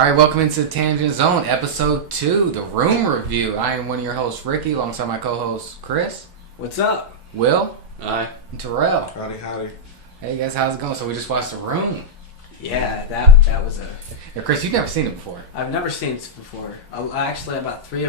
Alright, welcome into Tanjet Zone, episode 2, the room review. I am one of your hosts, Ricky, alongside my co-host, Chris. What's up? Will. Hi. And Terrell. Howdy. Hey guys, how's it going? So we just watched The Room. Yeah, that was a... Yeah, Chris, you've never seen it before. I've never seen it before. Actually, about 3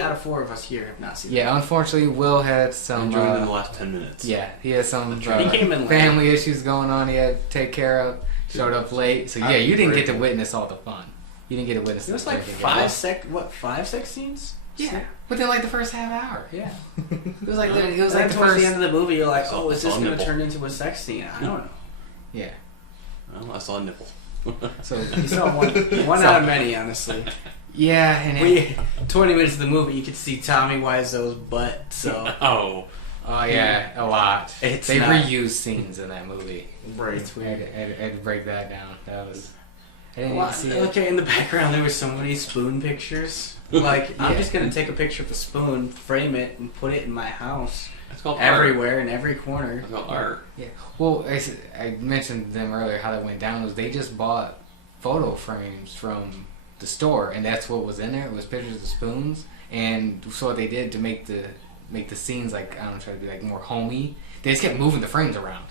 out of 4 of us here have not seen it. Yeah, unfortunately, Will had some... Enjoyed it in the last 10 minutes. Yeah, he had some He came in late. family issues going on he had to take care of. Showed up late. So yeah, you didn't get to witness all the fun. You didn't get to witness It was the like drinking. 5 sex scenes? Yeah, within like the first half hour. Yeah. It was like the Towards first... the end of the movie, you're like, I oh, is this saw a going to nipple. turn into a sex scene? I don't know. Yeah. Well, I saw a nipple. So You saw one out of many, honestly. yeah, and 20 minutes of the movie, you could see Tommy Wiseau's butt, so... Oh. Oh yeah, a lot. It's they not- reused scenes in that movie. Right. It's I weird. had to break that down. That was. I didn't Well, even see it. okay, in the background there were so many spoon pictures. Like, I'm Yeah. just gonna take a picture of a spoon, frame it, and put it in my house. It's called art. Everywhere, in every corner. It's called art. Yeah. Well, I mentioned them earlier. How that went down was they just bought photo frames from the store, and that's what was in there. It was pictures of spoons, and so what they did to make the scenes like I don't know, try to be like more homey. They just kept moving the frames around.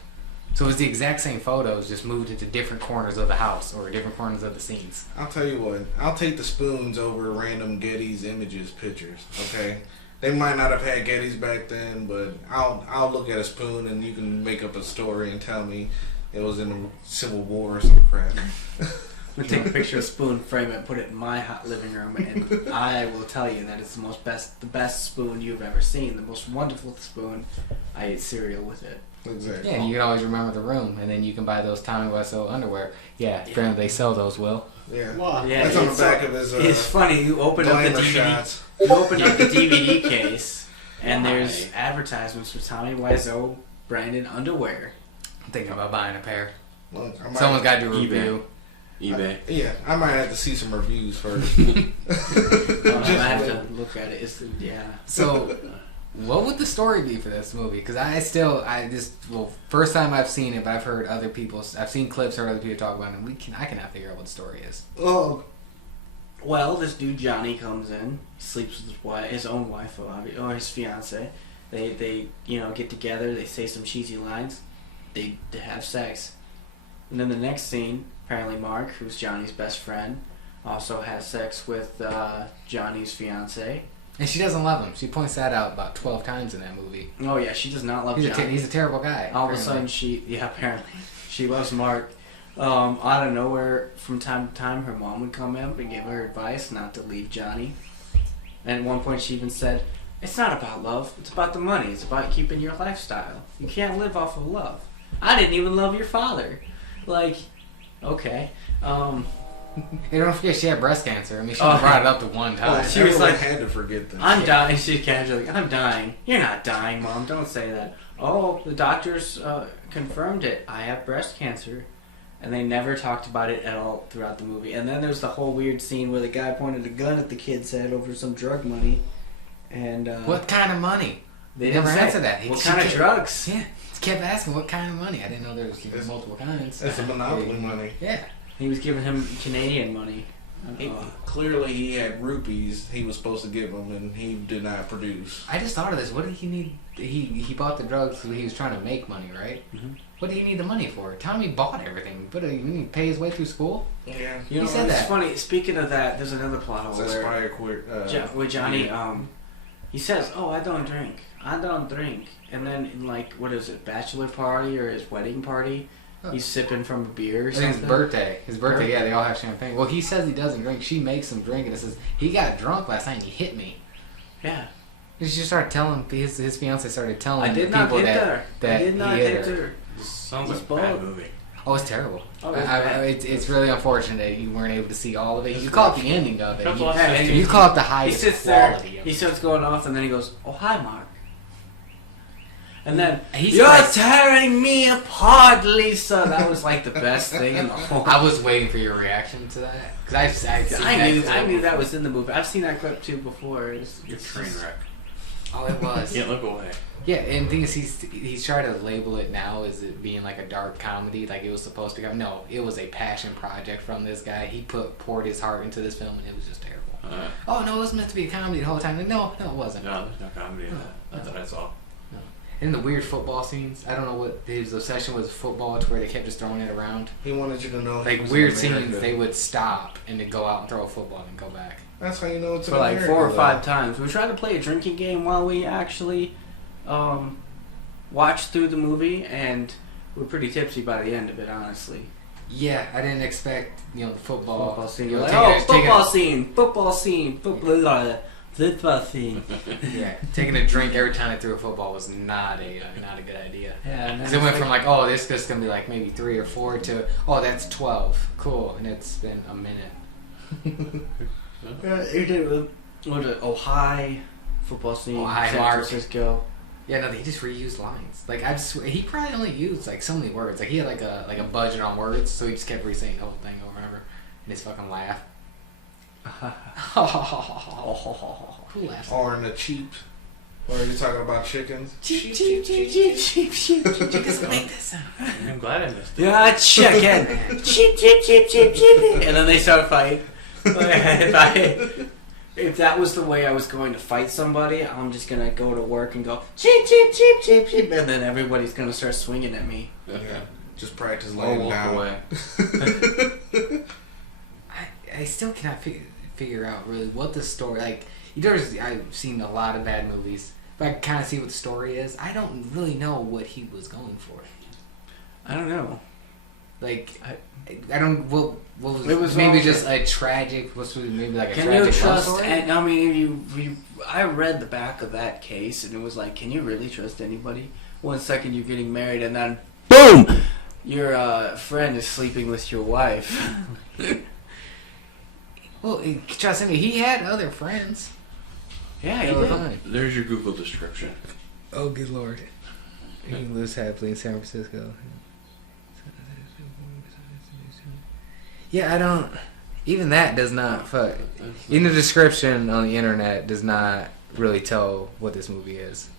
So it was the exact same photos, just moved into different corners of the house or different corners of the scenes. I'll tell you what. I'll take the spoons over random Getty's images pictures. Okay, they might not have had Getty's back then, but I'll look at a spoon and you can make up a story and tell me it was in the Civil War or some crap. I'm gonna take a picture of a spoon, frame it, put it in my living room, and I will tell you that it's the best spoon you've ever seen. The most wonderful spoon. I ate cereal with it. Exactly. Yeah, and you can always remember the room, and then you can buy those Tommy Wiseau underwear. Yeah, apparently they sell those. Will. Yeah. Yeah, That's on the it's back of his. It's funny. You open up the glamour DVD. shots. You open up the DVD case, and Why? there's advertisements for Tommy Wiseau branded underwear. I'm thinking about buying a pair. Look, I might, Someone's got to do a eBay. review. eBay. Yeah, I might have to see some reviews first. I have to look at it. Yeah. So, what would the story be for this movie? Because first time I've seen it, but I've heard other people, I've seen clips, heard other people talk about it, and I cannot figure out what the story is. Oh, Well, this dude Johnny comes in, sleeps with his own wife, or his fiance. They get together. They say some cheesy lines. They have sex, and then the next scene, apparently Mark, who's Johnny's best friend, also has sex with Johnny's fiance. And she doesn't love him. She points that out about 12 times in that movie. Oh yeah, she does not love Johnny. He's a terrible guy. All of a apparently. sudden, apparently, she loves Mark. Out of nowhere, from time to time, her mom would come up and give her advice not to leave Johnny. And at one point, she even said, "It's not about love. It's about the money. It's about keeping your lifestyle. You can't live off of love. I didn't even love your father." Like, okay. You don't forget she had breast cancer. I mean, she brought it up to one time. She was like, had to forget this. I'm dying. She's casually like, "I'm dying." "You're not dying, Mom. Don't say that." "Oh, the doctors confirmed it. I have breast cancer." And they never talked about it at all throughout the movie. And then there's the whole weird scene where the guy pointed a gun at the kid's head over some drug money. And What kind of money? they never didn't say answered that. What kind of drugs? Yeah. He kept asking what kind of money. I didn't know there was multiple kinds. It's a monopoly money. Yeah. He was giving him Canadian money. Clearly, he had rupees he was supposed to give him, and he did not produce. I just thought of this. What did he need? He bought the drugs. So he was trying to make money, right? Mhm. What did he need the money for? Tommy bought everything. But he didn't pay his way through school. Yeah. You know, He said it's that. funny. Speaking of that, there's another plot hole That's where fire quick. with Johnny, he says, "Oh, I don't drink. I don't drink." And then in bachelor party or his wedding party, he's sipping from a beer or I think something. his birthday. His birthday, yeah, they all have champagne. Well, he says he doesn't drink. She makes him drink, and it says he got drunk last night and he hit me. Yeah. She just started telling his fiance started telling I did not people hit that her. that I did not he hit hit her. her. Sounds He's like a bad bald. movie. Oh, it's terrible. Oh, it's bad. It's really unfortunate that you weren't able to see all of it. You caught the ending of it. Couple You, of Yeah, and you caught the He highest sits there. quality of He it. starts going off, and then he goes, "Oh, hi, Mark." And then, He's "You're like- tearing me apart, Lisa." That was like the best thing in the whole. I was waiting for your reaction to that because I've seen I that knew clip that before. was in the movie. I've seen that clip too before. You're a train wreck. Oh, it was. Can't look away. Yeah, and the thing is, he's trying to label it now as it being like a dark comedy, like it was supposed to go. No, it was a passion project from this guy. He poured his heart into this film, and it was just terrible. Oh no, it was meant to be a comedy the whole time. Like, no, it wasn't. No, there's no comedy in that. Not that I saw. No. And the weird football scenes. I don't know what his obsession was with football, to where they kept just throwing it around. He wanted you to know. Like weird scenes, they would stop and then go out and throw a football and go back. That's how you know it's For like 4 or 5 times. We tried to play a drinking game while we actually watched through the movie, and we're pretty tipsy by the end of it, honestly. Yeah, I didn't expect, the football scene. you know, Like, football scene. Yeah, taking a drink every time they threw a football was not a good idea. Yeah, Because it went from like, oh, this is gonna be like maybe 3 or 4 to, oh, that's 12. Cool, and it's been a minute. Yeah, he did with the Ohio football scene. Ohio San Mark. Francisco. Yeah, no, they just reused lines. Like I swear, he probably only used like so many words. Like he had like a budget on words, so he just kept re-saying the whole thing over and over, and his fucking laugh. Who laughs? Or in the cheap. Or are you talking about chickens? Cheap. Chickens make that sound. I'm glad I missed it. Yeah, chicken. Cheep. And then they start fighting. If that was the way I was going to fight somebody, I'm just gonna go to work and go cheep, and then everybody's gonna start swinging at me. Yeah. Just practice Or laying walk down. away. I still cannot figure out really what the story. Like, I've seen a lot of bad movies, but I can kind of see what the story is. I don't really know what he was going for. I don't know. Like, I don't. What was It was maybe all- just a tragic. Maybe like a Can you tragic love trust? story? And I mean, I read the back of that case, and it was like, can you really trust anybody? 1 second you're getting married, and then boom, your friend is sleeping with your wife. Well, trust me, he had other friends. Yeah, he They were did. fine. There's your Google description. Oh, good lord. He lives happily in San Francisco. Yeah, I don't. Even that does not. Fuck. Even the description on the internet does not really tell what this movie is.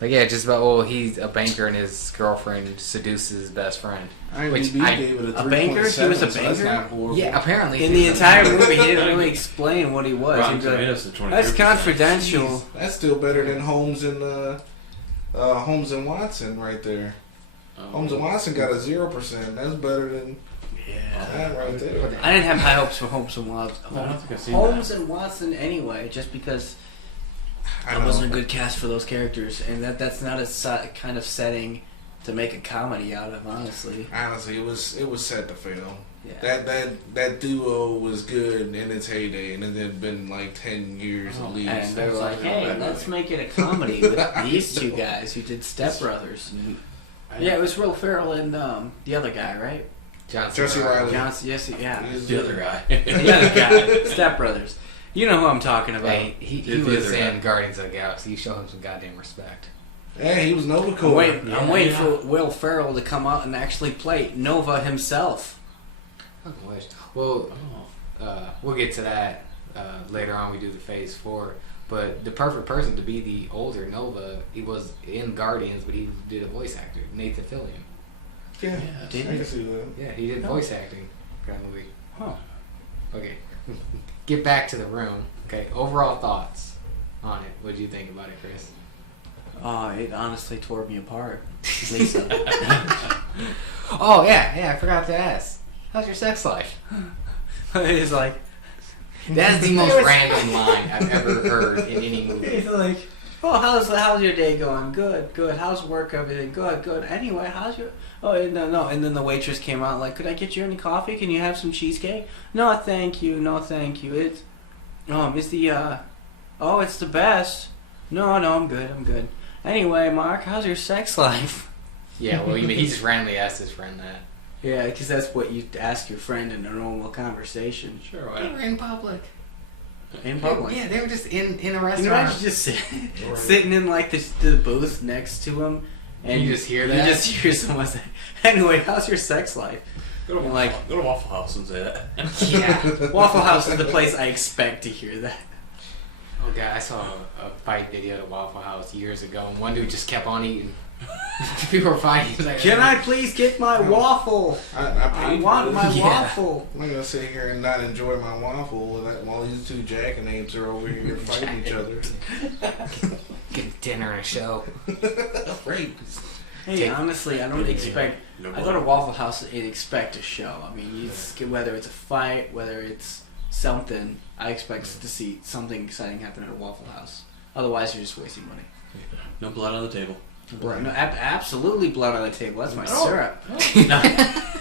Like, yeah, just about, oh, he's a banker and his girlfriend seduces his best friend. Which IMDb I- gave it a banker? He was a 3.7, so that's banker? not horrible. Yeah, apparently. In the entire movie, he didn't really explain what he was. Rotten He'd be like, Tomatoes at 23%. that's confidential. Jeez, that's still better than Holmes and Watson right there. Holmes and Watson got a 0%. That's better than Yeah. that right there. I didn't have high hopes for Holmes and Watson. I don't think I've seen Holmes and Watson anyway, just because I that know. wasn't a good cast for those characters, and that's not a kind of setting to make a comedy out of, honestly. Honestly, it was set to fail. Yeah. That duo was good in its heyday, and it had been like 10 years at least. And they were like, hey, let's make it a comedy with these two guys who did Step Brothers. Yeah, it was Will Ferrell and the other guy, right? Jesse Riley. Johnson, yes, yeah. He's The other guy. The other guy, Step Brothers. You know who I'm talking about. Hey, he The was other guy. in Guardians of the Galaxy. You show him some goddamn respect. Hey, he was Nova I'm Corps. waiting for Will Ferrell to come out and actually play Nova himself. Fucking wish. Well, Oh. we'll get to that later on. We do the Phase 4. But the perfect person to be the older Nova, he was in Guardians, but he did a voice actor, Nathan Fillion. Yeah, Did I he? can see that. Yeah, he did voice acting for that movie. Huh. Okay, get back to the room. Okay, overall thoughts on it. What do you think about it, Chris? It honestly tore me apart. Lisa. Oh yeah, I forgot to ask. How's your sex life? He's like, That's the most random line I've ever heard in any movie. he's like, oh, how's your day going? Good. How's work? Everything good. Anyway, how's your? Oh no. And then the waitress came out like, could I get you any coffee? Can you have some cheesecake? No, thank you. It's it's the best. No, I'm good. Anyway, Mark, how's your sex life? Yeah, well, he just randomly asked his friend that. Yeah, because that's what you ask your friend in a normal conversation. Sure, why They not? were in public. In public. Yeah, they were just in a You know, restaurant. imagine just sitting in like the booth next to him, and You just hear You that? just hear someone say, "Anyway, how's your sex life?" Go to, Like- go to Waffle House and say that. Yeah. Waffle House is the place I expect to hear that. Oh god, I saw a fight video at Waffle House years ago, and one dude just kept on eating. People were fighting. He's like, Can I please get my waffle? I I paid want for my this. Yeah. waffle. I'm not gonna sit here and not enjoy my waffle while these two jackanapes are over here fighting each other. get dinner and a show. Right. Hey, honestly, I don't expect. No I go to Waffle House and expect a show. I mean, whether it's a fight, whether it's something, I expect to see something exciting happen at a Waffle House. Otherwise, you're just wasting money. No blood on the table. Right. No, absolutely blood on the table. That's my Oh. syrup.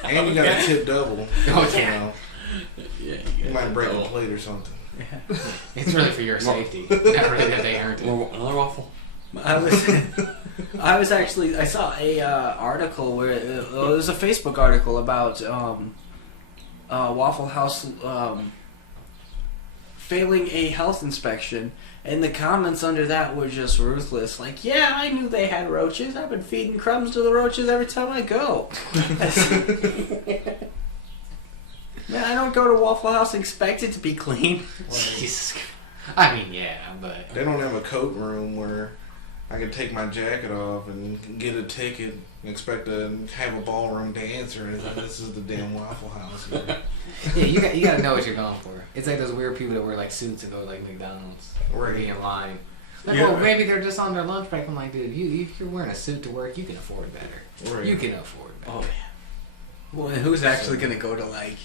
And you got to tip double. Oh, yeah. You know, Yeah, you might break a plate or something. It's really for your safety. Not really that they earned it. Another waffle. I saw a article where it was a Facebook article about Waffle House failing a health inspection, and the comments under that were just ruthless. Like, yeah, I knew they had roaches. I've been feeding crumbs to the roaches every time I go. Man, I don't go to Waffle House and expect it to be clean. Jesus. I mean, yeah, but They don't have a coat room where I can take my jacket off and get a ticket and expect to have a ballroom dancer. And it's like, this is the damn Waffle House. yeah, you gotta know what you're going for. It's like those weird people that wear like suits and go to like McDonald's or be in line. Like, Yeah. well, maybe they're just on their lunch break. I'm like, dude, if you're wearing a suit to work, you can afford better. Right. You can afford better. Oh, yeah. Well, and who's actually going to go to, like,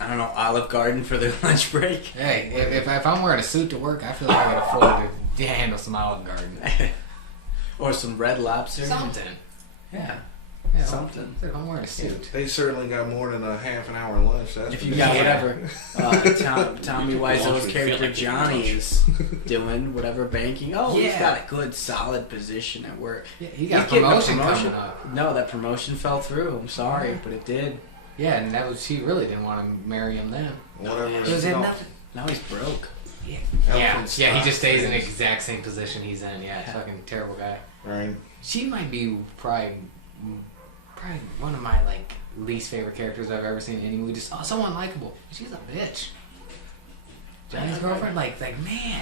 I don't know, Olive Garden for their lunch break? Hey, if I'm wearing a suit to work, I feel like I can afford to handle some Olive Garden. Or some Red Lobster? Something. Yeah. Yeah, Something. If I'm wearing a suit. They certainly got more than a half an hour lunch. That's If for you sure. got whatever Tommy Wiseau's character Johnny is doing, whatever banking. Oh, he's Yeah. got a good, solid position at work. Yeah, he got a He's getting promotion coming up. No, that promotion fell through. I'm sorry, but it did. Yeah, and that was she really didn't want to marry him then. Whatever. Yeah, It was in No. nothing. Now he's broke. Yeah, Elephant yeah, he stock just stays in the things. exact same position he's in. Yeah, fucking terrible guy. Right. She might be probably one of my like least favorite characters I've ever seen in any movie. Just so unlikable. She's a bitch. Johnny's girlfriend, like man.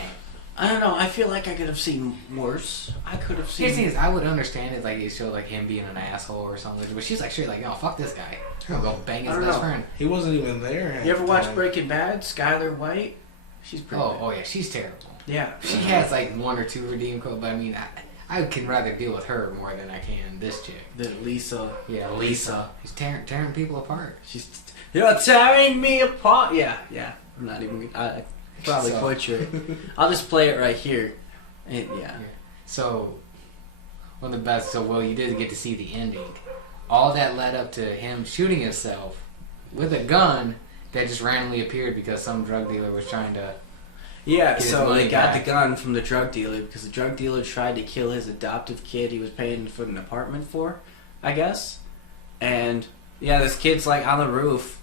I don't know. I feel like I could have seen worse. I could have seen. Here's the thing is, I would understand it like it showed like him being an asshole or something, but she's like straight like, no, fuck this guy. I'm gonna go bang his I don't best know. friend. He wasn't even there. half You ever the watch time. Breaking Bad? Skylar White? She's pretty bad. Oh yeah, she's terrible. Yeah. She has like one or two redeem codes, but I mean, I can rather deal with her more than I can this chick. Then Lisa. Yeah, Lisa. She's tearing people apart. You're tearing me apart. Yeah, yeah. I'm not even. I probably So- butcher it. I'll just play it right here. And yeah. So, one of the best. So, well, you did get to see the ending. All that led up to him shooting himself with a gun that just randomly appeared because some drug dealer was trying to. Yeah, Get his so money they got back. the gun from the drug dealer because the drug dealer tried to kill his adoptive kid he was paying for an apartment for, I guess. And yeah, this kid's like on the roof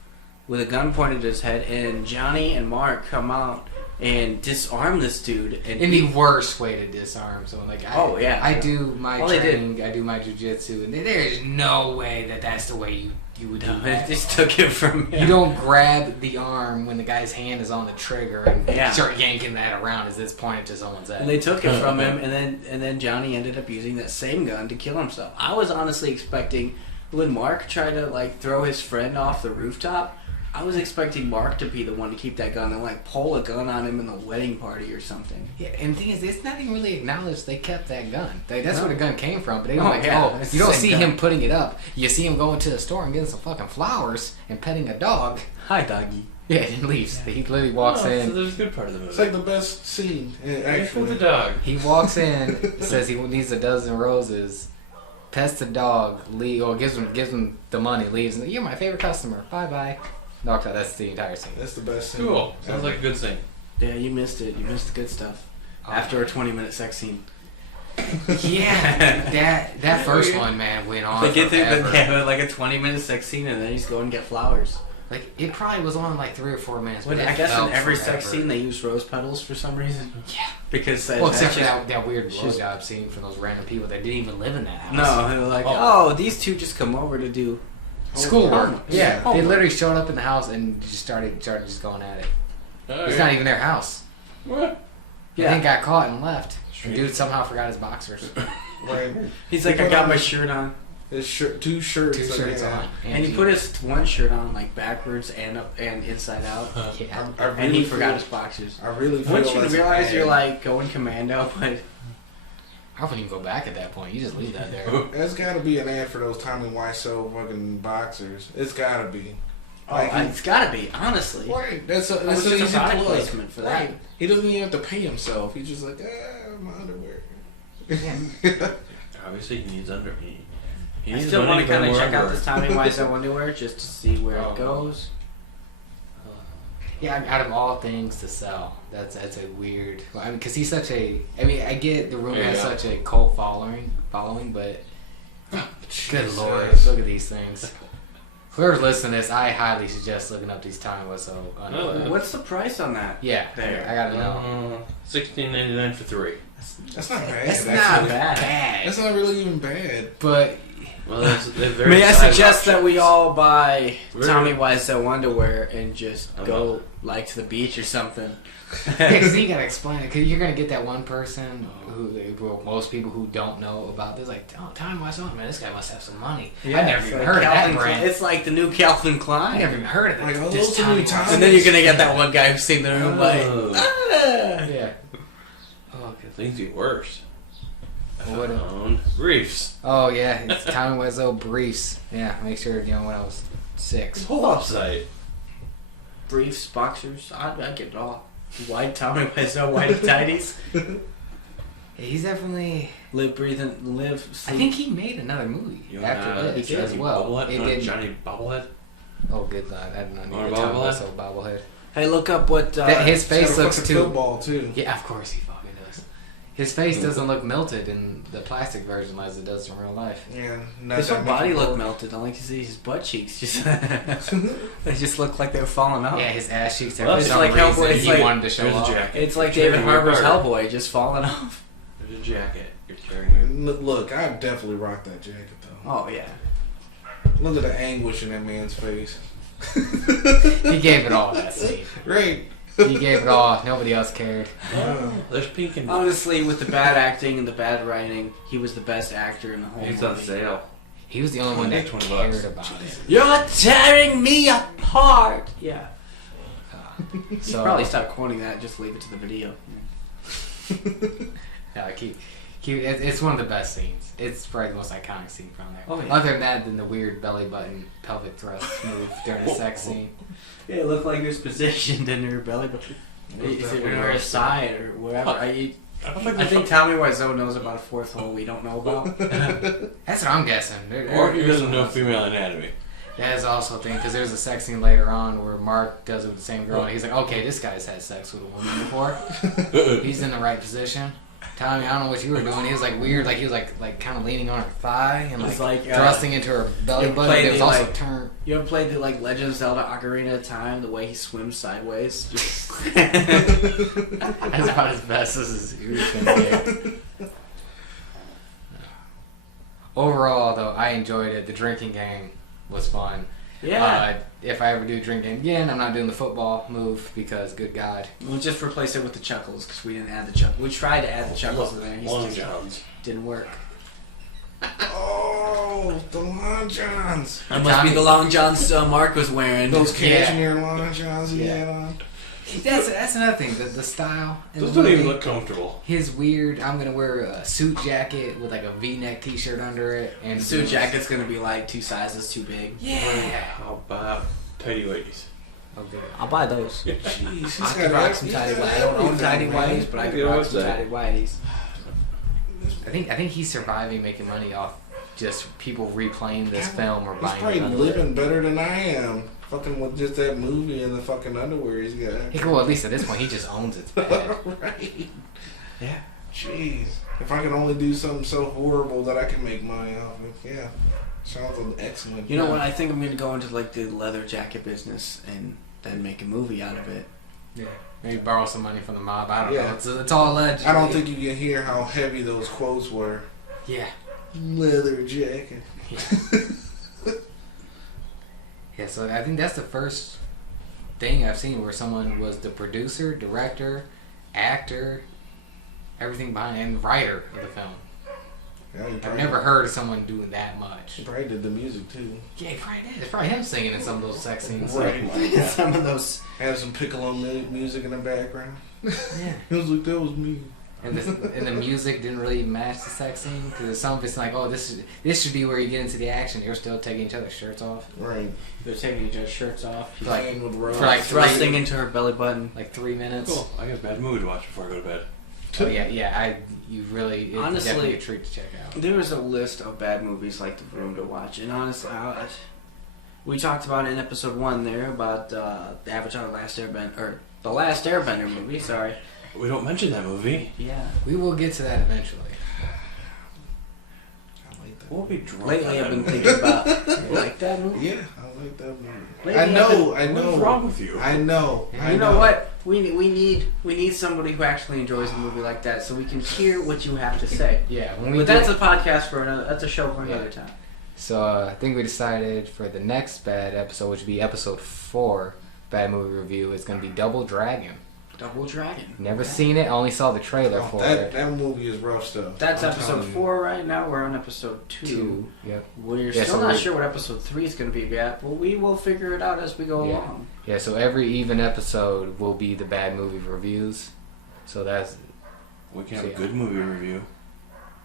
with a gun pointed at his head, and Johnny and Mark come out and disarm this dude. And In the worst way to disarm someone. Like, Oh, yeah. I do my All they did- training, I do my jujitsu, and there's no way that that's the way you would do they that. just took it from him. You don't grab the arm when the guy's hand is on the trigger and Yeah. start yanking that around as it's pointed to someone's head. And they took it from him, and then Johnny ended up using that same gun to kill himself. I was honestly expecting when Mark tried to like throw his friend off the rooftop, I was expecting Mark to be the one to keep that gun and like pull a gun on him in the wedding party or something. Yeah, and the thing is, it's not even really acknowledged they kept that gun. That's No. where the gun came from, but they don't Oh, like, yeah, it's you the don't same see gun. him putting it up. You see him going to the store and getting some fucking flowers and petting a dog. Hi, doggy. Yeah, and leaves. He literally walks So in. there's a good part of the movie. It's like the best scene. Actually, Actually, the dog. He walks in, says he needs a dozen roses, pets the dog, or gives him the money, leaves, and you're my favorite customer. Bye bye. No, that's the entire scene. that's the best scene. Cool. Sounds like a good scene. Yeah, you missed it. You missed the good stuff. After a 20-minute sex scene. Yeah, that first one, man, went on They get forever. they have like a 20-minute sex scene, and then he's going to get flowers. Like, it probably was on like 3 or 4 minutes. But I it guess felt in every forever. sex scene they use rose petals for some reason. Yeah. Because Well, except for that's that weird she's- blowjob scene for those random people that didn't even live in that house. No, they're like, oh, these two just come over to do Schoolwork. Homework. Yeah, they Homework. literally showed up in the house and just started just going at it. Oh, It's yeah. not even their house. What? Yeah. And then got caught and left. And dude somehow forgot his boxers. Right. He's like, I got my shirt on. His shirt, two shirts on. And he put his one shirt on like backwards and up and inside out. Yeah. I really And he forgot feel- his boxers. I really feel Once you that's realize bad. you're like going commando, but I wouldn't even go back at that point. You just leave that there. There's got to be an ad for those Tommy Wiseau fucking boxers. It's got to be. it's gotta be, honestly. Right. That's an That's easy just a product plug. placement for that. Right. He doesn't even have to pay himself. He's just like, my underwear. Obviously, he needs under. He I needs still want money to for kind of more check out underwear. this Tommy Wiseau underwear just to see where Oh. it goes. Yeah, out of all things to sell, that's a weird. I mean, because he's such a. I mean, I get the room has such a cult following, but good lord, look at these things. Whoever's listening to this, I highly suggest looking up these Tommy Wiseau underwear. What's the price on that? Yeah, There. I gotta know. $16.99 for 3. That's not bad. That's actually. not bad. That's not really even bad. But Well, they're very May I size suggest that we options. all buy Really? Tommy Wiseau underwear and just I'm go not. like to the beach or something? yeah, 'cause you gotta explain it, because you're gonna get that one person who, well, most people who don't know about this, like, oh, Tommy Wiseau, man, this guy must have some money. I never it's even like heard of that Calvin brand. Klein. It's like the new Calvin I Klein. never even heard of it. Like, oh, Just those are Tommy new Tommy. Wiseau. And then you're gonna get that one guy who's seen the room like, Oh. ah. Yeah. Oh, could things get worse? What a- Found briefs. Oh yeah, it's Tommy Wiseau briefs. Yeah, make sure you know when I was 6. Pull-up site. Briefs, boxers, I get it all. White Tommy Wiseau, white tighties. Yeah, he's definitely. Live, breathe, and live. I Sleep. think he made another movie You after want this Johnny as well. Bobblehead? It No, didn't. Johnny Bobblehead? Oh, good lord, I did not Want need a a Tommy bobblehead? Wiseau bobblehead. Hey, look up what His He's got face a looks fucking too. football too. Yeah, of course he fucking does. His face doesn't look melted in the plastic version as it does in real life. Yeah. not his that whole body much looked more. melted. I like to see his butt cheeks. Just they just looked like they were falling out. Yeah, his ass cheeks. Well, For it's some like reason, Hellboy, it's he like- wanted to show There's a off. jacket. It's like You're David tearing your Harbour's apart. Hellboy just falling off. There's a jacket. You're tearing your... Look, I definitely rock that jacket though. Oh yeah. Look at the anguish in that man's face. He gave it all that scene. Right. He gave it all. Nobody else cared. There's pink and... Honestly, with the bad acting and the bad writing, he was the best actor in the whole He's movie. on sale. He was the only one that $20. cared about it. You're tearing me apart. Yeah. So So probably stop quoting that. Just leave it to the video. yeah, it's one of the best scenes. It's probably the most iconic scene from there. Oh, yeah. Other than that, than the weird belly button pelvic thrust move during the sex scene. Yeah, it looked like it was positioned in her belly button. Is it in her side or wherever? I think Tommy Wiseau knows about a fourth hole we don't know about. That's what I'm guessing. Or he doesn't know female anatomy. That is also a thing, because there's a sex scene later on where Mark does it with the same girl, and he's like, okay, this guy's had sex with a woman before. He's in the right position. Tommy, I don't know what you were doing. He was like weird, like he was like kind of leaning on her thigh and It's like like, thrusting into her belly you button. But played it was the, also like- turned. You ever played the like Legend of Zelda Ocarina of Time? The way he swims sideways. Just That's about as best as his ears can get. Overall, though, I enjoyed it. The drinking game was fun. yeah. If I ever do drinking again, I'm not doing the football move because, good God. We'll just replace it with the chuckles because we didn't add the chuckles. We tried to add the chuckles in there. Long He just Johns. didn't work. Oh, the Long Johns. That must be the Long Johns Mark was wearing. Those Yeah. cashmere Long Johns he Yeah. had on. That's another thing. The style. in Those the don't even movie, look comfortable. His weird. I'm gonna wear a suit jacket with like a V-neck T-shirt under it, and The suit jacket's gonna be like 2 sizes too big. Yeah. How about tidy whities? Okay. I'll buy those. Jeez, he's I could got rock some tidy whities. I don't own tidy whities, but I could Yeah, rock what's some that? tidy whities. I think he's surviving making money off just people replaying this film or He's buying probably it underwear. living better than I am. Fucking with just that movie and the fucking underwear he's got. Hey, well, at least at this point, he just owns it's bad. Right. Yeah. Jeez. If I could only do something so horrible that I can make money off of, yeah. Sounds excellent. You know what? I think I'm gonna go into like the leather jacket business and then make a movie out of it. Yeah. Maybe borrow some money from the mob. I don't Yeah. know. It's all alleged. I don't think you can hear how heavy those quotes were. Yeah. Leather jacket. Yeah, so I think that's the first thing I've seen where someone was the producer, director, actor, everything behind it, and the writer of the film. Yeah, he I've probably- never heard of someone doing that much. He probably did the music too. Yeah, he probably did. It's probably him singing in some of those sex scenes. Right. Some of those. Have some piccolo music in the background. Yeah. He was like, that was me. And the music didn't really match the sex scene because some of it's like, oh, this should be where you get into the action. You're still taking each other's shirts off. Right. They're taking each other's shirts off. Like, Playing with Rose. for like Thrusting into her belly button. like 3 minutes. Cool. I got a bad movie to watch before I go to bed. Oh yeah. It's Honestly, definitely a treat to check out. There was a list of bad movies like The Room to watch, and honestly, we talked about it in episode 1 there about the Avatar: The Last Airbender movie. Sorry. We don't mention that movie. Yeah. We will get to that eventually. I like that. We'll be drunk. Lately, on I've been that movie. thinking about like that movie. Yeah, I like that movie. Lately, I know. What's wrong with you? I know. You know what? We need somebody who actually enjoys a movie like that, so we can hear what you have to say. Yeah, But that's a podcast for another. That's a show for another time. So I think we decided for the next bad episode, which would be episode 4, bad movie review, is going to be Double Dragon. Double Dragon. Never seen it. Only saw the trailer for it. That movie is rough stuff. That's I'm episode telling you. 4 right now. We're on episode 2. Yep. We're Yeah, still so not we- sure what episode 3 is going to be yet, but we will figure it out as we go Yeah. along. Yeah. So every even episode will be the bad movie reviews. So that's We can have So, a yeah. good movie review.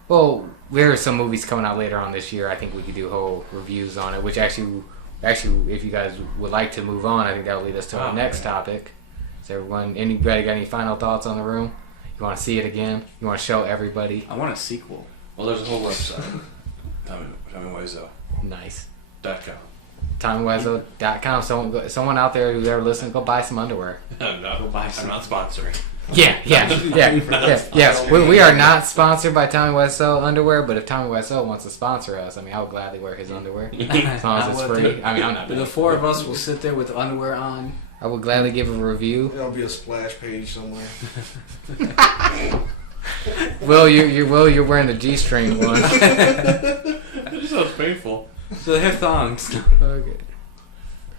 well. There are some movies coming out later on this year. I think we could do whole reviews on it. Which actually, if you guys would like to move on, I think that will lead us to our next topic. So everyone, anybody got any final thoughts on The Room? You want to see it again? You want to show everybody? I want a sequel. Well, there's a whole website. TommyWiseau.com. Nice. TommyWiseau.com. Someone out there who's ever listening, go buy some underwear. No, Go buy some. I'm not sponsoring. Yes. We are not sponsored by Tommy Wiseau underwear, but if Tommy Wiseau wants to sponsor us, I mean, I would gladly wear his underwear as long as it's I would free. too. I mean, I'm not. The 4 of us will sit there with underwear on. I would gladly give a review. There'll be a splash page somewhere. You're wearing the G-string one. That just sounds painful. So they have thongs. Okay.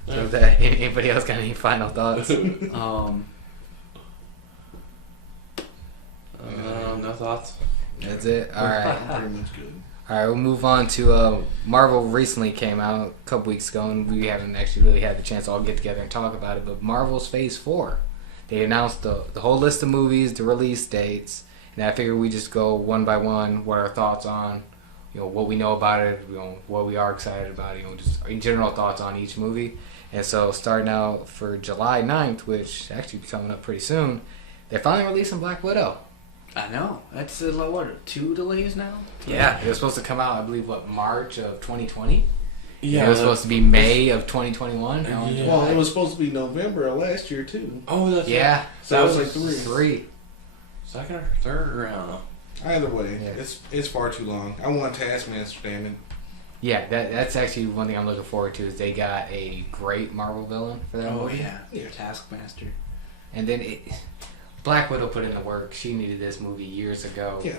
So that, anybody else got any final thoughts? No thoughts. That's it. All right. Pretty much good. All right. We'll move on to Marvel. Recently came out a couple weeks ago, and we haven't actually really had the chance to all get together and talk about it. But Marvel's Phase 4. They announced the whole list of movies, the release dates, and I figured we just go one by one. What our thoughts on, what we know about it, what we are excited about, just in general thoughts on each movie. And so starting out for July 9th, which actually be coming up pretty soon, they're finally releasing Black Widow. I know. That's what, 2 delays now? Yeah, it was supposed to come out, I believe, March of 2020? Yeah. It was supposed to be May of 2021? Yeah. Well, it was supposed to be November of last year too. Oh, that's Yeah. So it was like 3. 3. second or third, or I don't know. Either way, Yeah. it's far too long. I want Taskmaster, damn it. Yeah, that's actually one thing I'm looking forward to is they got a great Marvel villain for that movie. Yeah. Taskmaster. And then Black Widow put in the work. She needed this movie years ago. Yeah.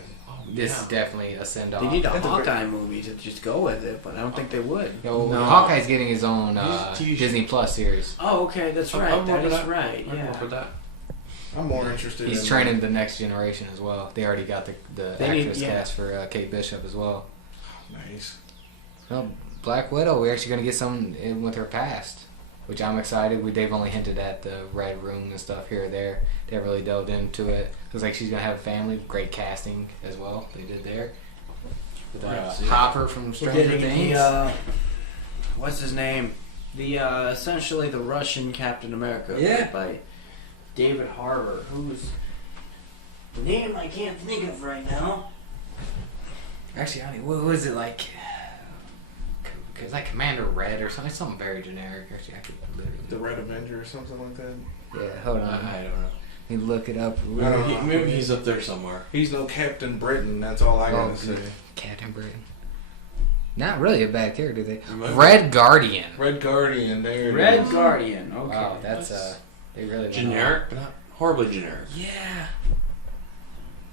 This is definitely a send-off. They need a That's a Hawkeye movie to just go with it, but I don't think they would. No. No. Hawkeye's getting his own He's- Disney Plus series. Oh, okay, that's right. I'm That over is that. right. I'm Yeah. over that. I'm more interested. He's in training the next generation as well. They already got the They need- actress yeah. cast for Kate Bishop as well. Nice. Well, Black Widow, we're actually going to get some in with her past, which I'm excited. They've only hinted at the Red Room and stuff here or there. They haven't really delved into it. Looks like she's going to have a family. Great casting as well they did there. With Hopper from We're Stranger getting Things. the, what's his name? The, essentially the Russian Captain America. Yeah. Played by David Harbour, who's the name I can't think of right now. Actually, I mean, what is it like? It's like Commander Red or something. It's something very generic. Actually, I could literally. The Red Avenger or something like that. Yeah, hold on. I don't know. Let me look it up. Maybe he's up there somewhere. He's no Captain Britain. That's all I gotta say. Captain Britain. Not really a bad character. They Remember? Red Guardian. Red Guardian. There. it Red is. Guardian. Okay. Wow, that's they really went Generic, but not horribly generic. all- Yeah.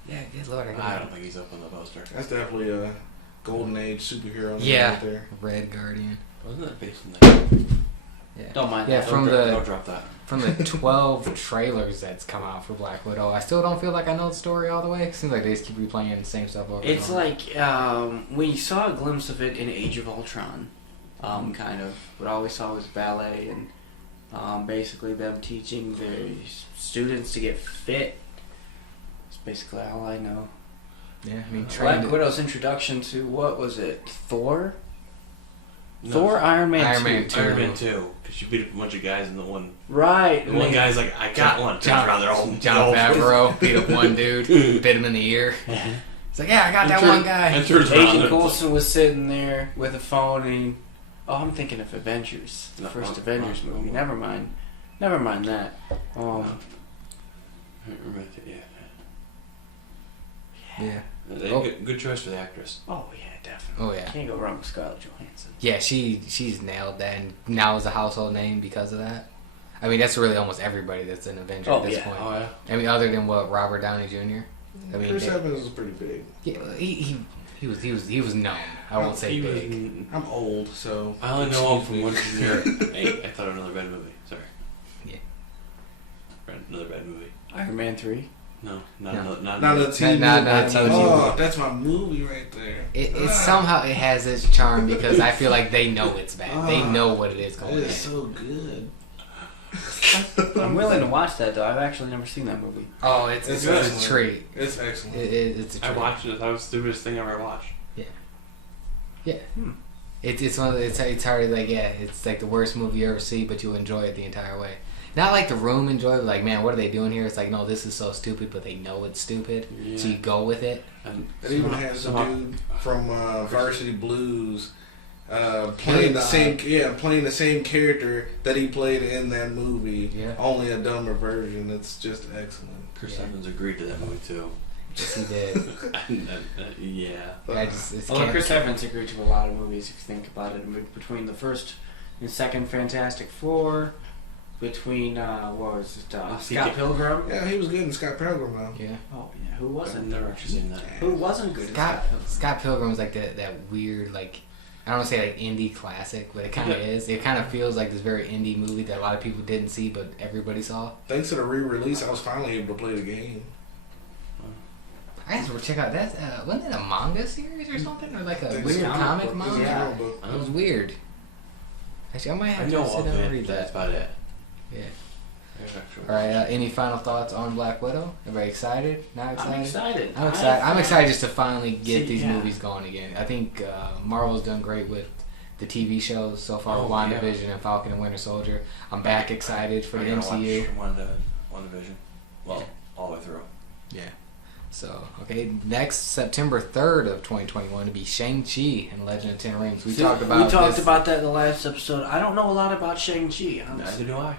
Yeah, good lord. I don't think he's up on the poster. That's definitely a golden age superhero. name Yeah. Right there. Red Guardian. Wasn't that based on that? Yeah. Don't mind Yeah, that. Don't drop that. From the 12 trailers that's come out for Black Widow, I still don't feel like I know the story all the way. It seems like they just keep replaying the same stuff over It's and over. like we saw a glimpse of it in Age of Ultron, kind of. But all we saw was ballet and basically them teaching their students to get fit. That's basically all I know. Yeah, I mean, Black Widow's introduction to, what was it, Thor? No, Thor, Iron Man Iron 2. Man 2. Iron Man 2, because you beat up a bunch of guys in the one. Right. The one guy's like, I got one. Turns around, they're all John Favreau beat up one dude, bit him in the ear. It's like, yeah, I got that one guy. And turns around, Agent Coulson was sitting there with a phone and I'm thinking of Avengers, the first Avengers movie. Never mind that. Yeah. Good choice for the actress. Oh yeah, definitely. Oh yeah. Can't go wrong with Scarlett Johansson. Yeah, she's nailed that, and now is a household name because of that. I mean, that's really almost everybody that's an Avenger at this point. Oh yeah. I mean, other than what, Robert Downey Jr. I mean, Chris Evans is pretty big. Yeah, he was known. I won't say big. I'm old, so I only know him from one year. Hey, I thought of another bad movie. Sorry. Yeah. Another bad movie. Iron Man 3. No, not No. not a TV. Not a TV. Oh, that's my movie right there. It somehow it has its charm because I feel like they know it's bad. They know what it is going It in. is so good. I'm willing to watch that though. I've actually never seen that movie. Oh, it's It's a excellent. treat. It's excellent. It's a treat. I watched it. That was the stupidest thing I ever watched. Yeah. It's one of the, it's hard like it's like the worst movie you ever see, but you'll enjoy it the entire way. Not like The Room enjoy it, like, man, what are they doing here? It's like, no, this is so stupid, but they know it's stupid, so you go with it. And It even has the dude from Varsity Blues playing the same character that he played in that movie. Yeah. Only a dumber version. It's just excellent. Chris Evans agreed to that movie too. Yes, he did. Yeah. I just it's Although can't- Chris Evans agreed to a lot of movies, if you think about it, between the first and second Fantastic Four, between what was it, Scott Pilgrim. Yeah, he was good in Scott Pilgrim though. Yeah. Oh yeah, who I've wasn't? never actually seen that. Who wasn't good? Scott Pilgrim was like that weird, like, I don't want to say like indie classic, but it kind of is. It kind of feels like this very indie movie that a lot of people didn't see, but everybody saw. Thanks to the re-release, I was finally able to play the game. I guess we'll check out that. Wasn't it a manga series or something, or like a It's weird comic comic book, manga? yeah. Comic book. It was weird. Actually, I might I have know to sit of down and it. read That's that. about it. Yeah. Actually. All right. Any final thoughts on Black Widow? Everybody excited? Not excited? I'm excited. I'm excited. I'm excited just to finally get See, these yeah. movies going again. I think Marvel's done great with the TV shows so far. Oh, WandaVision and Falcon and Winter Soldier. I'm back excited for the MCU. WandaVision. Well, all the way through. Yeah. So, okay, next September 3rd of 2021 to be Shang-Chi and Legend of Ten Rings. We talked about that in the last episode. I don't know a lot about Shang-Chi. Neither do I.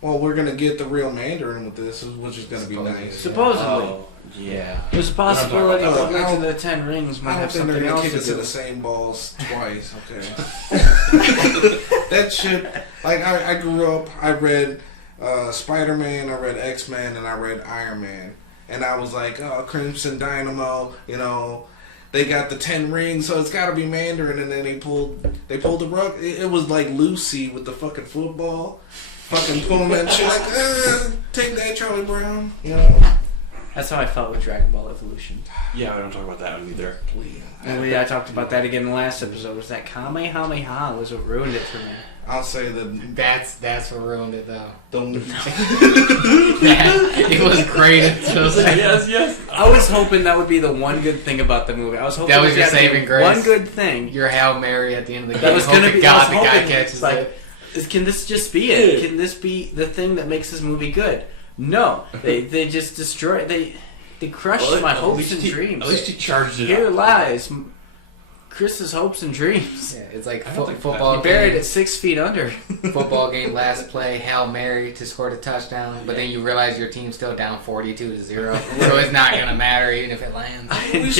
Well, we're gonna get the real Mandarin with this, which is gonna be nice. Supposedly. Oh, yeah. There's a possibility What I'm that talking about. Legend of the Ten Rings might I don't have think they're something gonna else kick to us to do. the same balls twice. Okay. That shit. Like I grew up. I read Spider-Man. I read X-Men, and I read Iron Man. And I was like, oh, Crimson Dynamo. You know, they got the 10 rings, so it's got to be Mandarin. And then they pulled the rug. It was like Lucy with the fucking football. Fucking pulling that shit like, take that, Charlie Brown. You know. That's how I felt with Dragon Ball Evolution. Yeah, we don't talk about that one either. And I talked about that again in the last episode. Was that Kamehameha was what ruined it for me. I'll say that That's what ruined it, though. the It was great until Yes. I was hoping that would be the one good thing about the movie. I was hoping That was we your got the saving grace? One good thing. your Hail Mary at the end of the game. That was Hope gonna to be. God I the was guy hoping, catches like, it. can this just be it? Can this be the thing that makes this movie good? No, they just destroy. They crushed my hopes and dreams. At least he charged it Here up. lies Chris's hopes and dreams. Yeah, it's like I don't think football He buried game. it 6 feet under. Football game, last play, Hail Mary to score the touchdown, but then you realize your team's still down 42-0, so it's not gonna matter even if it lands. I didn't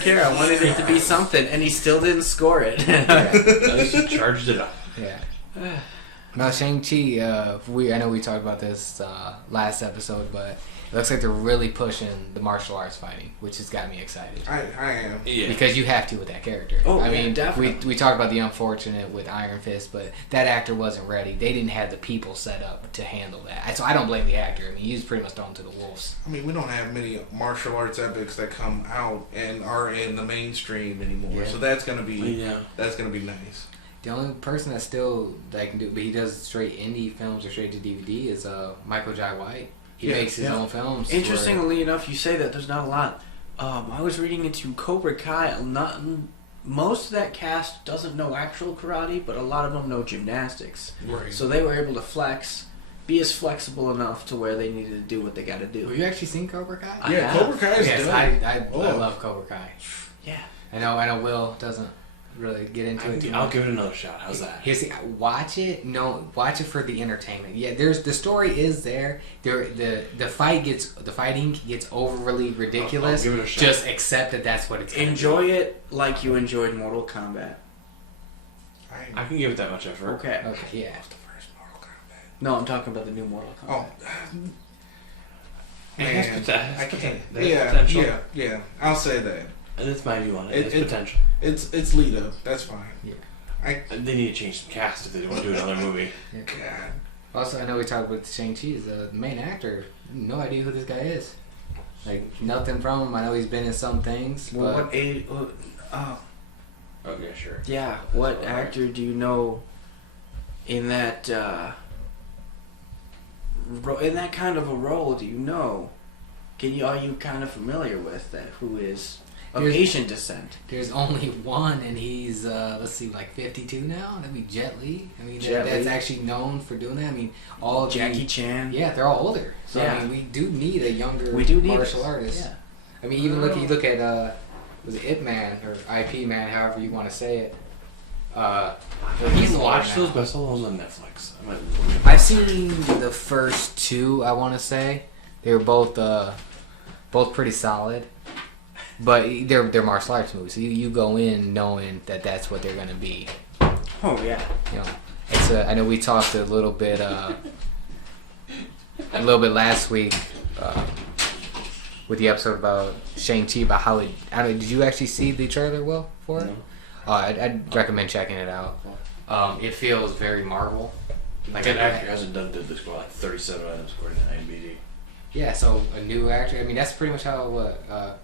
care. I wanted it to be something, and he still didn't score it. At least he charged it up. Yeah. Now Shang-Chi, I know we talked about this last episode, but It looks like they're really pushing the martial arts fighting, which has got me excited. I am. Yeah. Because you have to with that character. Oh, I yeah, mean, definitely. we talked about the unfortunate with Iron Fist, but that actor wasn't ready. They didn't have the people set up to handle that. So I don't blame the actor. I mean, he was pretty much thrown to the wolves. I mean, we don't have many martial arts epics that come out and are in the mainstream anymore. Yeah. So that's gonna be Yeah. nice. The only person that still that can do, but he does straight indie films or straight to DVD is Michael Jai White. He Yeah, makes his yeah. own films. Interestingly enough, you say that there's not a lot. I was reading into Cobra Kai. Most of that cast doesn't know actual karate, but a lot of them know gymnastics. Right. So they were able to be as flexible enough to where they needed to do what they got to Have do. you actually seen Cobra Kai? I Yeah, have. Cobra Kai is Yes, dope. I Oh. love Cobra Kai. Yeah. I know Will doesn't really get into it too I'll much. give it another shot. How's that? Here's the, watch it. No, watch it for the entertainment. Yeah, there's the story is there. The fighting gets overly ridiculous. I'll give it a shot. Just accept that that's what it's. Gonna Enjoy be. it like you enjoyed Mortal Kombat. I can give it that much effort. Okay. Okay, yeah. What's the first Mortal Kombat? No, I'm talking about the new Mortal Oh, Kombat. It has man, poten- I can't. there's potential. Yeah. I'll say that. That's my view on it. It's potential. It's Lita. That's fine. Yeah. They need to change the cast if they want to do another movie. Yeah. God. Also, I know we talked about Shang-Chi. The main actor. No idea who this guy is. Like nothing from him. I know he's been in some things, Well, but what age? Okay, sure. Yeah. What actor do you know in that in that kind of a role? Do you know? Are you kind of familiar with that? Who is of Here's- Asian descent? there's only one, and he's let's see, like 52 now. That'd be Jet Li. I mean, Jet that's Li. actually known for doing that. I mean, all of Jackie the, Chan. yeah, they're all older. So Yeah. I mean, we do need a younger We do need martial it. artist. Yeah. I mean, even you look at was it Ip Man or IP Man, however you want to say it. He's older Watch now. those, but I saw those on Netflix. I might I've seen the first two. I want to say they were both pretty solid, but they're martial arts movies. So you go in knowing that that's what they're gonna be. Oh yeah. You know, it's I know we talked a little bit last week with the episode about Shang-Chi about how it. I don't know, did you actually see the trailer, Will, for it? No. I'd recommend checking it out. It feels very Marvel. Like that actor hasn't did this for like 37 items according to IMDb. Yeah, so a new actor. I mean, that's pretty much how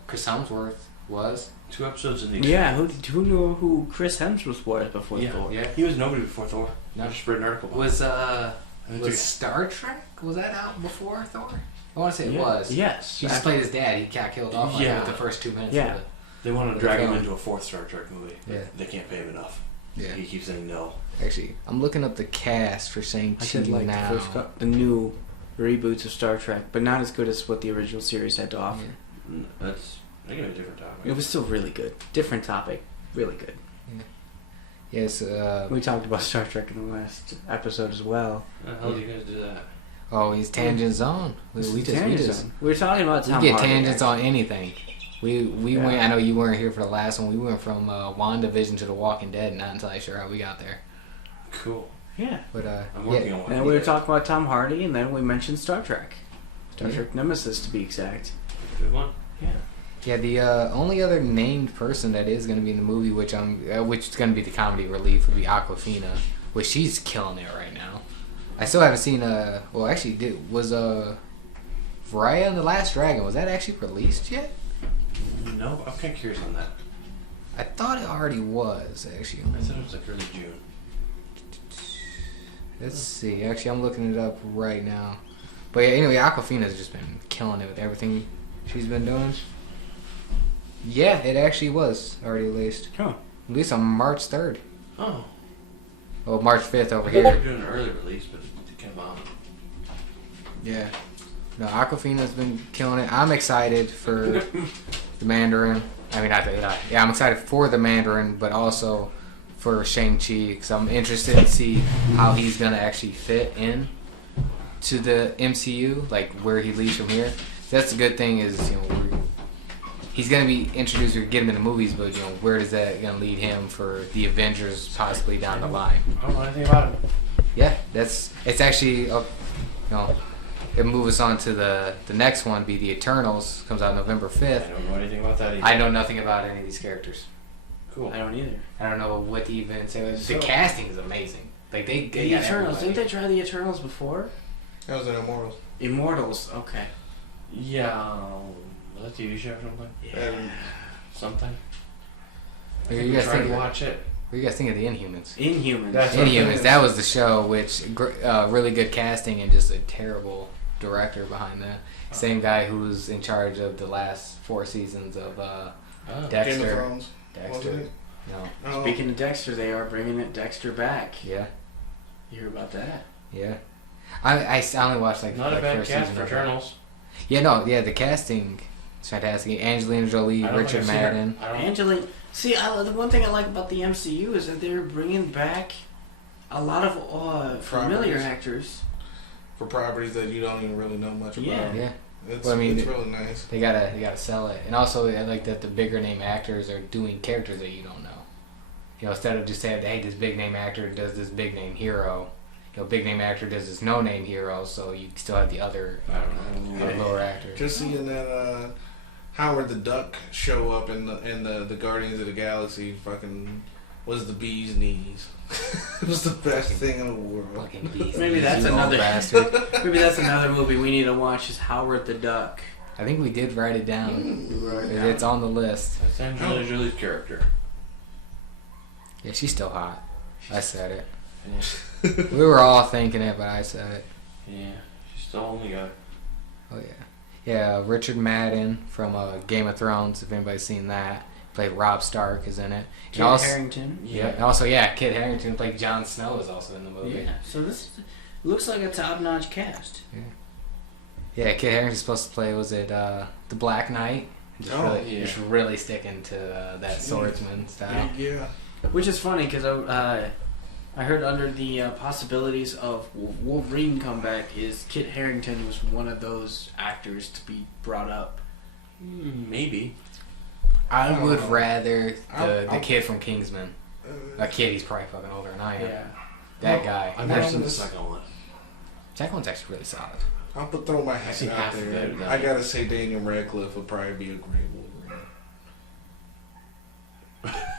Chris Hemsworth was. 2 episodes in the Yeah. Who knew who Chris Hemsworth was before Thor? Yeah. He was nobody before Thor. No. I just read an article about Was it. was Star Trek? Was that out before Thor? I want to say it was. Yes. He just played his dad. He got killed off like Yeah. with the first 2 minutes. Yeah. Of it. They want to With drag the him film. into a 4th Star Trek movie. Yeah. They can't pay him enough. Yeah. He keeps saying no. Actually, I'm looking up the cast for Shang-Chi I said like now. the new reboots of Star Trek, but not as good as what the original series had to offer. Yeah. That's I get a different topic. It was still really good. Different topic. Really good. Yes. We talked about Star Trek in the last episode as well. How the hell do you guys do that? Oh, he's tangent zone. We We're talking about we Tom get Hardy, tangents actually. on anything. We Yeah. went. I know you weren't here for the last one. We went from WandaVision to The Walking Dead. Not entirely sure how we got there, Cool. Yeah. but I'm working on one. And then we were talking about Tom Hardy, and then we mentioned Star Trek. Star Yeah. Trek Nemesis, to be exact. Good one. Yeah. Yeah, the only other named person that is going to be in the movie, which is going to be the comedy relief, would be Aquafina, which she's killing it right now. I still haven't seen well, actually, was Raya and the Last Dragon, was that actually released yet? No, I'm kind of curious on that. I thought it already was actually. I thought it was like early June. Let's see. Actually, I'm looking it up right now. But yeah, anyway, Aquafina's just been killing it with everything she's been doing. Yeah, it actually was already released. Huh. Released on March 3rd. Oh. Well, March 5th over They're here. doing an early release, but it came out. Yeah. No, Aquafina's been killing it. I'm excited for the Mandarin. I mean, yeah, I'm excited for the Mandarin, but also for Shang-Chi, because I'm interested to see how he's going to actually fit in to the MCU, like where he leads from here. That's the good thing is, he's going to be introduced or get him in the movies, but where is that going to lead him for the Avengers possibly down the line? I don't know anything about it. Yeah, it's actually it moves us on to the next one. Be the Eternals. Comes out November 5th. I don't know anything about that either. I know nothing about any of these characters. Cool. I don't either. I don't know what to even say. So- The casting is amazing. Like they The got Eternals. everybody. Didn't they try the Eternals before? That was in Immortals. Immortals. Okay. Yeah. Was that a TV show or something? And Something. What do you guys Try think? to What watch it. do you guys think of the Inhumans? Inhumans. That's what- Inhumans. That was the show, which really good casting and just a terrible director behind that. Same guy who was in charge of the last 4 seasons of Oh. Game of Dexter. Thrones. Wasn't Dexter. it? No. Oh. Speaking of Dexter, they are bringing it Dexter back. Yeah. You hear about that? Yeah. I only watched like Not like a bad first cast season for of it. Eternals. Yeah, no, yeah, the casting is fantastic. Angelina Jolie, I don't think Richard I've seen her. Madden. I don't. Angeline. See, the one thing I like about the MCU is that they're bringing back a lot of familiar Properties. actors. For properties that you don't even really know much about. Yeah. Yeah. It's, Well, I mean, it's really nice. They gotta sell it, and also I like that the bigger name actors are doing characters that you don't know. You know, instead of just saying, "Hey, this big name actor does this big name hero," you know, big name actor does this no name hero, so you still have the other I don't know. lower actors. Just seeing that Howard the Duck show up in the Guardians of the Galaxy fucking was the bee's knees. It was the best thing in the world. Fucking beast. Maybe that's You old another- bastard. Maybe that's another movie we need to watch. Is Howard the Duck. I think we did write it down. It's on the list. That's Angelina Jolie's character. Yeah, she's still hot. I said it. Yeah. We were all thinking it, but I said it. Yeah. She's still only got. Oh yeah, yeah. Richard Madden from Game of Thrones. If anybody's seen that, played Robb Stark is in it. Kit And also, Harington. yeah. And also, yeah, Kit Harington played Jon Snow is also in the movie. Yeah. So this looks like a top-notch cast. Yeah, Kit Harington's supposed to play. Was it the Black Knight? Just Oh, really, yeah. just really sticking to that swordsman style. Yeah. Which is funny because I heard under the possibilities of Wolverine comeback is Kit Harington was one of those actors to be brought up. Maybe. I would rather the I'll- kid from Kingsman. A kid, he's probably fucking older than I am. Yeah. That guy. I've never Well, seen the this- second one. Second one's actually really solid. I'll throw my I see hat out half of there. it, though. I gotta say Daniel Radcliffe would probably be a great Wolverine.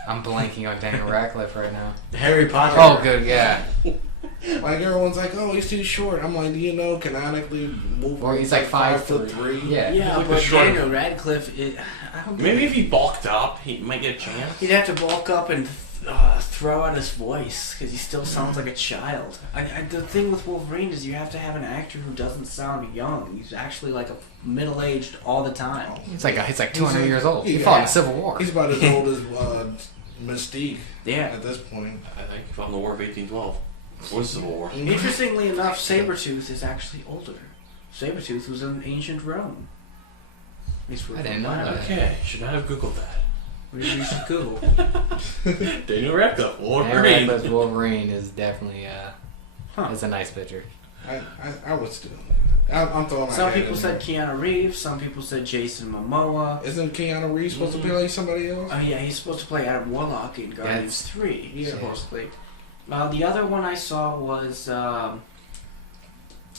I'm blanking on Daniel Radcliffe right now. Harry Potter. Oh, good, yeah. Like everyone's like, oh, he's too short. I'm like, you know, canonically, Wolverine's Or he's like 5'3". Yeah. Yeah, Like but the short- Daniel Radcliffe, I don't Maybe think- if he bulked up, he might get a chance. he'd have to bulk up and throw out his voice because he still sounds like a child. The thing with Wolverine is you have to have an actor who doesn't sound young. He's actually like a middle-aged all the time. It's like 200 He's years old. He yeah. fought in the Civil War. He's about as old as Mystique Yeah. at this point. I think he fought in the War of 1812. Or the Civil War. Interestingly enough, Sabretooth is actually older. Sabretooth was in ancient Rome. I didn't know that. Okay, should not have Googled that. We should Google. Daniel Radcliffe, Daniel Wolverine. Radcliffe's Wolverine is definitely Huh. it's a nice picture. I would still. I'm throwing my Some hat people in said there. Keanu Reeves. Some people said Jason Momoa. Isn't Keanu Reeves supposed to play like somebody else? Oh yeah, he's supposed to play Adam Warlock in Guardians 3, supposedly. The other one I saw was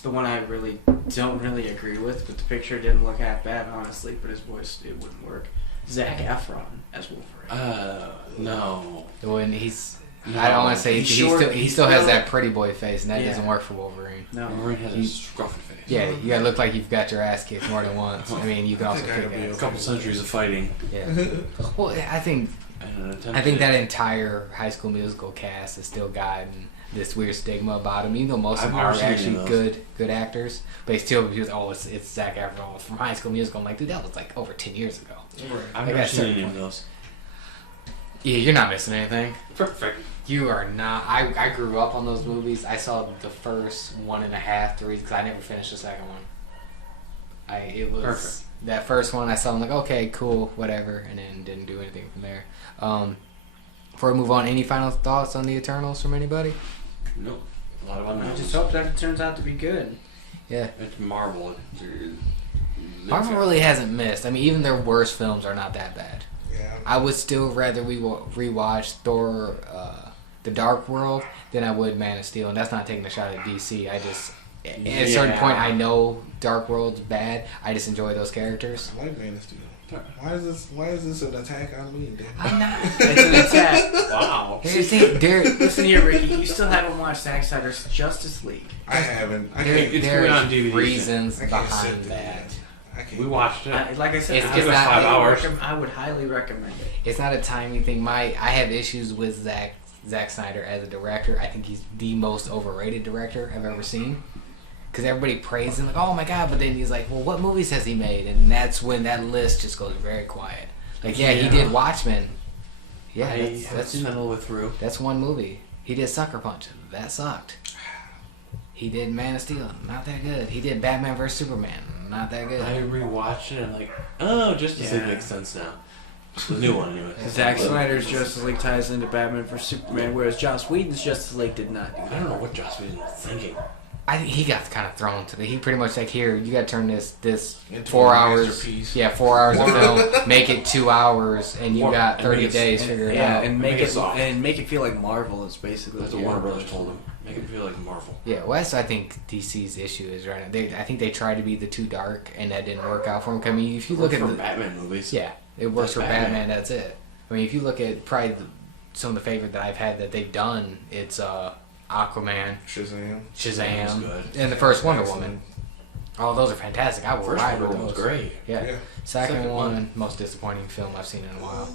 the one I really don't really agree with, but the picture didn't look half bad, honestly, but his voice, it wouldn't work. Zac Efron as Wolverine. No. When he's, No. I don't want to say He's he short, still he's has still- that pretty boy face, and that Yeah. doesn't work for Wolverine. No. Wolverine has a scruffy face. Yeah, you gotta look like you've got your ass kicked more than once. I mean, you can I also think I kick could be A ass. couple centuries of fighting. Yeah. Well, I think And an attempt I think to- that entire High School Musical cast is still guiding this weird stigma about him. Even though most of I've them never are seen actually any of good actors, but they still be it's Zac Efron from High School Musical. I'm like, dude, that was like over 10 years ago. Right. I've I never got seen certain any of point. those. Yeah, you're not missing anything. Perfect. You are not. I grew up on those movies. I saw the first 1.5, 3 because I never finished the second one. It was Perfect. that first one. I saw. I'm like, okay, cool, whatever, and then didn't do anything from there. Before we move on, any final thoughts on the Eternals from anybody? Nope. A lot of I unknowns. just hope that it turns out to be good. Yeah, It's Marvel. Marvel really hasn't missed. I mean, even their worst films are not that bad. Yeah. I would still rather we rewatch Thor: The Dark World than I would Man of Steel, and that's not taking a shot at DC. at a certain point, I know Dark World's bad. I just enjoy those characters. I like Man of Steel. Why is this an attack on me? Dan? I'm not. It's an attack. Wow. Here's the thing, Listen here, Ricky. You still haven't watched Zack Snyder's Justice League. I haven't. I There, can't. It's going on there's DVD. reasons I can't sit behind through that. I can't. We watched it. Like I said, It's I just would not- highly 5 hours. I would highly recommend it. It's not a timing thing. I have issues with Zack Snyder as a director. I think he's the most overrated director I've ever seen. Because everybody praised him, like, oh my god, but then he's like, well, what movies has he made? And that's when that list just goes very quiet. Like, yeah, he did Watchmen. Yeah, I haven't that's seen that all the way through. that's one movie. He did Sucker Punch. That sucked. He did Man of Steel. Not that good. He did Batman vs. Superman. Not that good. I rewatched it and I'm like, oh, Justice League makes sense now. The new one, anyway. Zack Snyder's Justice League ties into Batman vs Superman, whereas Joss Whedon's Justice League did not do I that. don't know what Joss Whedon was thinking. I think he got kind of thrown to he pretty much like, here, you got to turn this Into 4 a hours. masterpiece. Yeah, 4 hours of film. Make it 2 hours, and you More- got and 30 make it- days to figure it Yeah, out. and Make make it it soft. feel like Marvel is basically That's what Warner Brothers told him. Make it feel like Marvel. Yeah, well, that's I think DC's issue is right now. I think they tried to be the too dark, and that didn't work out for them. I mean, if you look at for the Batman movies. yeah, it works for That's Batman. Batman. That's it. I mean, if you look at probably some of the favorite that I've had that they've done, it's Aquaman, Shazam. Shazam, Good. and the first Wonder Excellent. Woman. Oh, those are fantastic. I will First ride Wonder with Woman's those. great. Yeah. Yeah. Second Second one, one. most disappointing film I've seen in a while.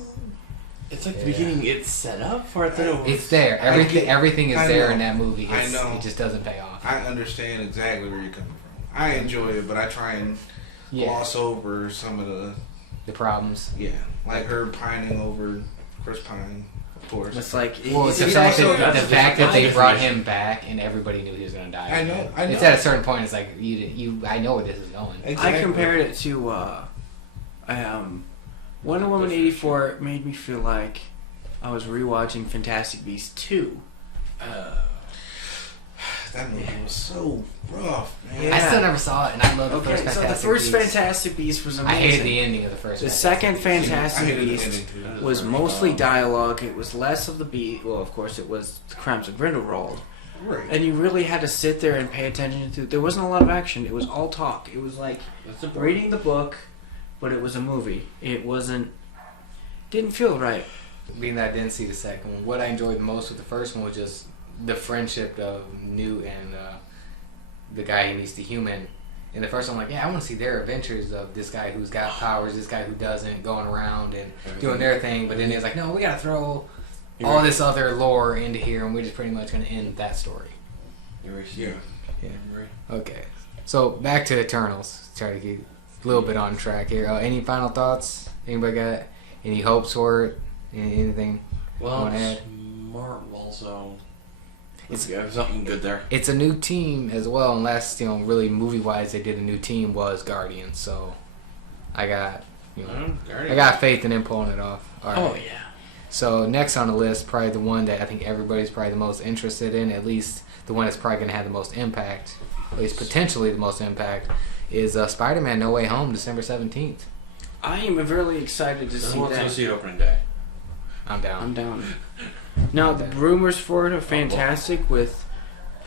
It's like Yeah. the beginning. It's set up for it. Then it was. It's there. Everything is I there know. in that movie. I It's, know. It just doesn't pay off. I understand exactly where you're coming from. I enjoy it, but I try and Yeah, gloss over some of the problems. like her pining over Chris Pine, of course. It's like Well, it's the he's fact also- that that's they just brought definition. him back and everybody knew he was gonna die. I know, again. I know. It's at a certain point. It's like I know where this is going. Exactly. I compared it to Wonder Woman 84 made me feel like I was rewatching Fantastic Beasts 2. That movie was so rough, man. Yeah. I still never saw it, and I love the Okay, first so the Fantastic first Beasts. Fantastic Beasts was I amazing. hated the ending of the first. The Fantastic second Beasts. I Fantastic hated the Beast ending too. was mostly dialogue. It was less of the beat. Well, of course, it was the Crimes of Grindelwald. Right. And you really had to sit there and pay attention to. There wasn't a lot of action. It was all talk. It was like That's important. reading the book, but it was a movie. It wasn't. Didn't feel right. Being that I didn't see the second one, what I enjoyed most with the first one was just the friendship of Newt and the guy he meets, the human. In the first one, I'm like, yeah, I want to see their adventures of this guy who's got powers, this guy who doesn't, going around and doing their thing. But then it's like, no, we gotta throw all this other lore into here, and we're just pretty much gonna end that story. Yeah. Okay, so back to Eternals. Try to get a little bit on track here. Any final thoughts? Anybody got any hopes for it? Anything? Well, Wanna add? Marvel, so it's something good there. It's a new team as well, and last, really movie-wise, they did a new team was Guardians. So I got, I got faith in them pulling it off. All right. Oh yeah. So next on the list, probably the one that I think everybody's probably the most interested in, at least the one that's probably going to have the most impact, at least potentially the most impact, is Spider-Man No Way Home, December 17th. I am really excited to see Let's go that. see it opening day. I'm down. I'm down. Now the rumors for it are fantastic, with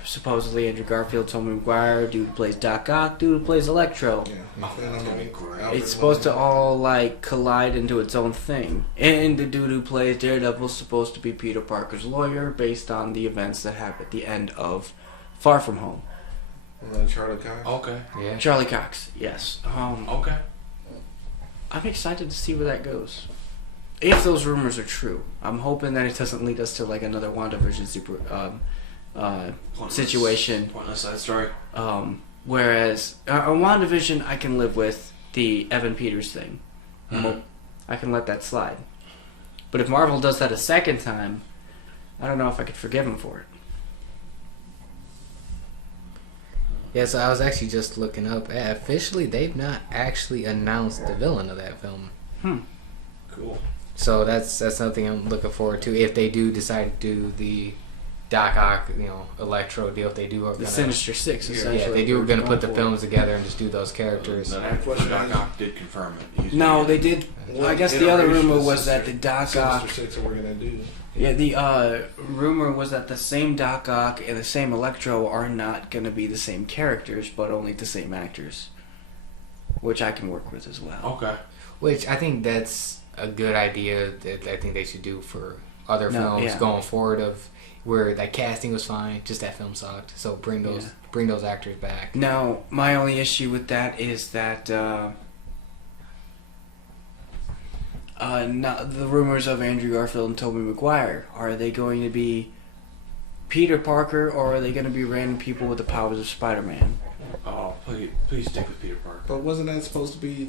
supposedly Andrew Garfield, Tobey Maguire, dude who plays Doc Ock, dude who plays Electro. Yeah. Oh, that's gonna be great. It's supposed to all like collide into its own thing. And the dude who plays Daredevil is supposed to be Peter Parker's lawyer, based on the events that happen at the end of Far From Home. Charlie Cox. Okay. Yeah. Charlie Cox, yes. Okay. I'm excited to see where that goes. If those rumors are true, I'm hoping that it doesn't lead us to like another WandaVision situation. Pointless side story. Whereas on WandaVision, I can live with the Evan Peters thing. I can let that slide. But if Marvel does that a second time, I don't know if I could forgive him for it. Yeah, so I was actually just looking up. Officially, they've not actually announced the villain of that film. Cool. So that's something I'm looking forward to if they do decide to do the Doc Ock, Electro deal. If they do, The Sinister Six, essentially. Yeah, they do going to put the films together and just do those characters. No, Doc Ock did confirm it. No, they did. I guess the other rumor was that the Doc Ock. Sinister Six that we're gonna do. Yeah, the rumor was that the same Doc Ock and the same Electro are not going to be the same characters, but only the same actors, which I can work with as well. Okay. Which I think that's a good idea that I think they should do for other films going forward. Of where that casting was fine, just that film sucked. So bring those actors back. Now, my only issue with that is that the rumors of Andrew Garfield and Tobey Maguire, are they going to be Peter Parker, or are they going to be random people with the powers of Spider-Man? Oh, please stick with Peter Parker. But wasn't that supposed to be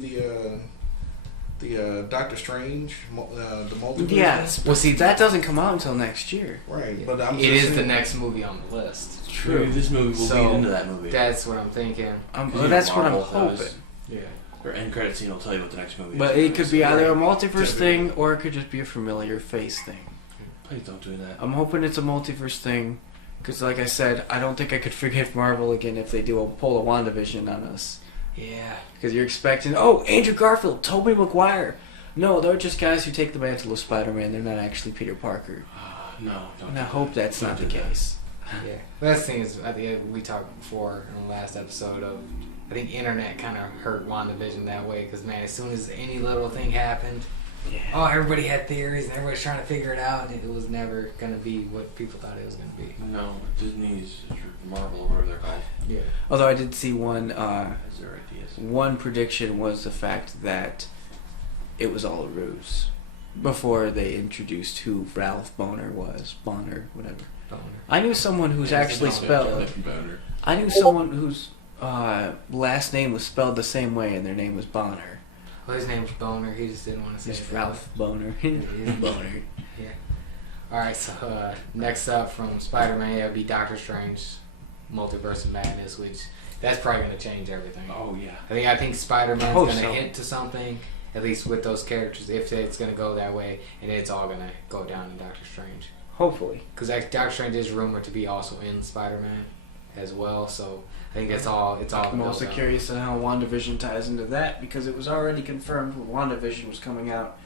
the Doctor Strange, the multiverse? Yes. Well, see, that doesn't come out until next year. Right, but it is the next movie on the list. True. Maybe this movie will lead into that movie. That's what I'm thinking. That's what I'm hoping. Yeah. Or end credit scene will tell you what the next movie is. But it could be either a multiverse thing, or it could just be a familiar face thing. Please don't do that. I'm hoping it's a multiverse thing, because like I said, I don't think I could forgive Marvel again if they do a pull a WandaVision on us. Yeah. Because you're expecting, Andrew Garfield, Tobey Maguire. No, they're just guys who take the mantle of Spider-Man. They're not actually Peter Parker. No, don't. And I hope that's not the case. Yeah. Last thing is, I think we talked before in the last episode of, I think internet kind of hurt WandaVision that way, because man, as soon as any little thing happened, everybody had theories and everybody's trying to figure it out, and it was never going to be what people thought it was going to be. No, Disney's Marvel, or whatever they're called. Yeah. Although I did see one. Has their ideas. One prediction was the fact that it was all a ruse before they introduced who Ralph Bonner was. Bonner, whatever. Boner. I knew someone who's actually spelled. Boner. I knew someone whose last name was spelled the same way, and their name was Bonner. Well, his name's Boner. He just didn't want to say It's it. Ralph Bonner. Boner. Yeah. Alright, so next up from Spider-Man, it would be Doctor Strange, Multiverse of Madness, which that's probably going to change everything. Oh, yeah. I think Spider-Man's hope going to so. hint to something, at least with those characters, if it's going to go that way, and it's all going to go down in Doctor Strange. Hopefully. Because Doctor Strange is rumored to be also in Spider-Man as well, so I think it's all I'm also curious on how WandaVision ties into that, because it was already confirmed when WandaVision was coming out,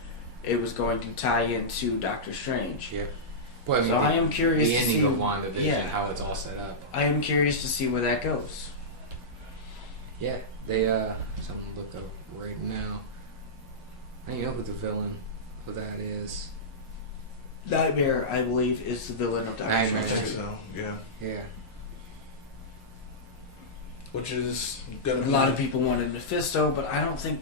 it was going to tie into Doctor Strange. Yeah. Well, So I am curious the to ending see of WandaVision, how it's all set up. I am curious to see where that goes. Yeah, they something to look up right now. I don't even know who the villain for that is. Nightmare, I believe, is the villain of Doctor Nightmare. I think Strange. so. Yeah. Yeah. Which is gonna A be lot of people wanted Mephisto, but I can't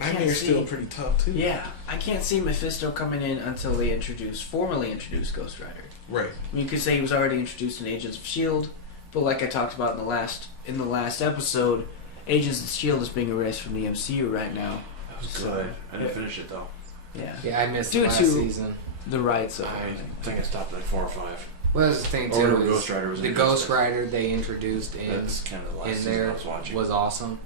Nightmare's see. still pretty tough too. Yeah, I can't see Mephisto coming in until they formally introduce Ghost Rider. Right. I mean, you could say he was already introduced in Agents of S.H.I.E.L.D., but like I talked about in the last episode, Agents of S.H.I.E.L.D. is being erased from the MCU right now. That was good. I didn't finish it, though. Yeah. Yeah, I missed Due the last to- season. The rights of I it. think I stopped at like 4 or 5. Well, that's the thing Or too. Ghost Rider was the introduced. Ghost Rider they introduced That's kind of the last in season there I was watching. was awesome,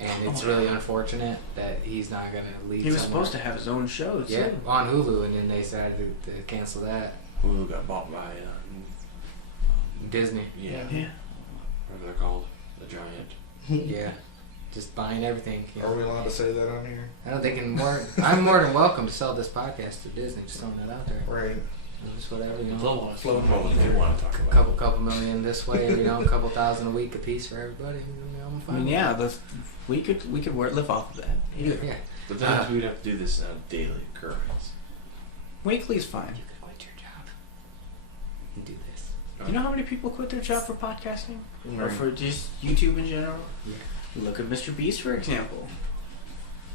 and it's really unfortunate that he's not going to lead. He was somewhere. supposed to have his own show, too. Yeah, on Hulu, and then they decided to cancel that. Hulu got bought by Disney. Yeah. Whatever they're called, the giant. Yeah, just buying everything. You know. Are we allowed to say that on here? I don't think I'm more than welcome to sell this podcast to Disney. Just throwing that out there. Right. Just whatever, you know. They'll want to float what they want to talk about. Couple million this way, you know, a couple thousand a week a piece for everybody. You know, I'm I fine. mean, yeah, we could live off of that. Yeah. But then we'd have to do this on a daily occurrence. Weekly's fine. You could quit your job and do this. You know how many people quit their job for podcasting? Or Right. for just YouTube in general? Yeah. Look at Mr. Beast, for example.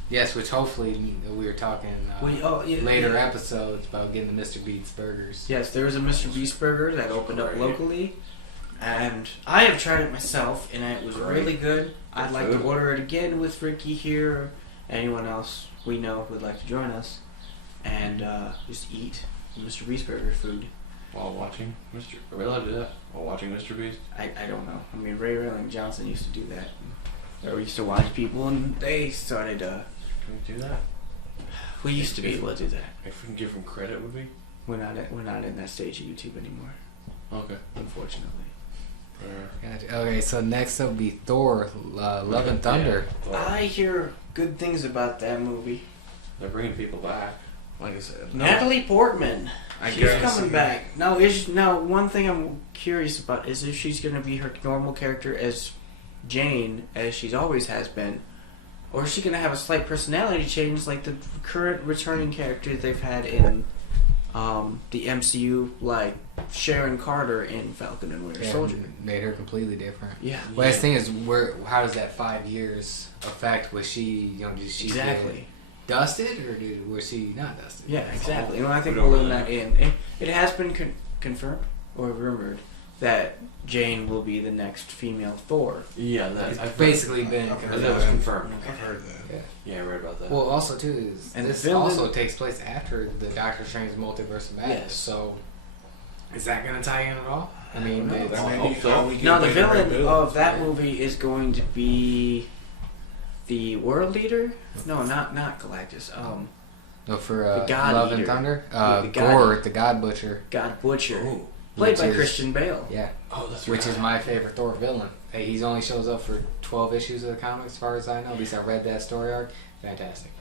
Yes, which hopefully we were talking later yeah. episodes about getting the Mr. Beats burgers. Yes, there was a Mr. Beast burger that opened up Right. locally, and I have tried it myself, and it was Great. really good. I'd like to food. order it again with Ricky here, or anyone else we know who would like to join us, and just eat Mr. Beast burger food. While watching Are we allowed to do that? While watching Mr. Beast? I don't know. I mean, Ray Rayling Johnson used to do that. Or we used to watch people, and they started. Can we do that? We used to be able to do that. If we can give him credit, would we? We're not in that stage of YouTube anymore. Okay. unfortunately. Gotcha. Okay, so next up would be Thor: Love and Thunder. Yeah. I hear good things about that movie. They're bringing people back. Like I said, Natalie Portman. She's guess, coming back. Now one thing I'm curious about is if she's going to be her normal character as Jane, as she's always has been, or is she going to have a slight personality change like the current returning characters they've had in the MCU, like Sharon Carter in Falcon and Winter Soldier. Made her completely different. Yeah. Well, the thing is, how does that 5 years affect? Was she, did she Exactly. get dusted, or was she not dusted? Yeah, exactly. And I think We don't we'll learn know. that in. It has been confirmed or rumored that Jane will be the next female Thor. Yeah, It's I've basically been I've heard that confirmed. was confirmed. I've heard that. Yeah, I read about that. Well, also too, And this the villain- also takes place after the Doctor Strange Multiverse of Madness. Yes. So, is that going to tie in at all? I mean, No, it's- I That may hope be so. how we get No, the better villain rebuilds. of that movie is going to be the World Leader. No, not Galactus. no, for The God Love Eater. and Thunder, Yeah, the God Gore, Eater. the God Butcher. God Butcher, Ooh. played Which by is- Christian Bale. Yeah, Oh, that's which right. is my favorite Thor villain. Hey, he's only shows up for 12 issues of the comics, as far as I know. At least I read that story arc. Fantastic.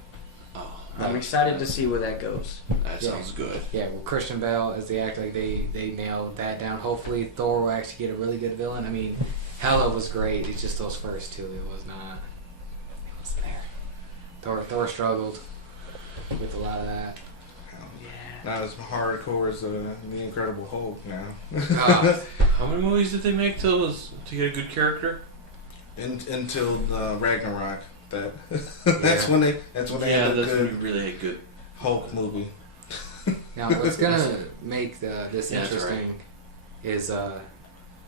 Oh, I'm excited to see where that goes. that sounds good. Yeah, well, Christian Bale as the actor, like they nailed that down. Hopefully, Thor will actually get a really good villain. I mean, Hela was great. It's just those first two. It was not. It was there. Thor struggled with a lot of that. Not as hardcore as the Incredible Hulk now. How many movies did they make to get a good character? Until Ragnarok, that's when they Yeah, had a that's when good you really a good. Hulk movie. Now, what's gonna make this Yeah, that's interesting is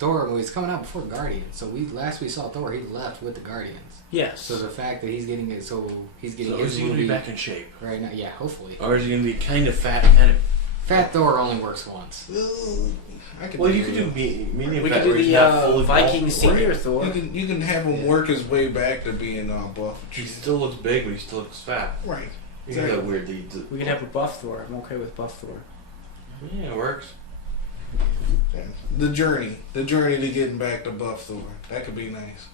Thor. Well, he's coming out before Guardians. So last we saw Thor, he left with the Guardians. Yes. So the fact that he's getting it, so he's getting So his is he gonna movie be back in shape, right now. Yeah, hopefully. or is he gonna be kind of fat? Kind of. Fat Thor only works once. I could Well, do you could do medium we fat could do where he's the not fully Viking buff. Senior Right. Thor. You can have him work his way back to being buff. He still looks big, but he still looks fat. Right. You got that weird. We could have a buff Thor. I'm okay with buff Thor. Yeah, it works. Yeah. The journey to getting back to buff Thor. That could be nice.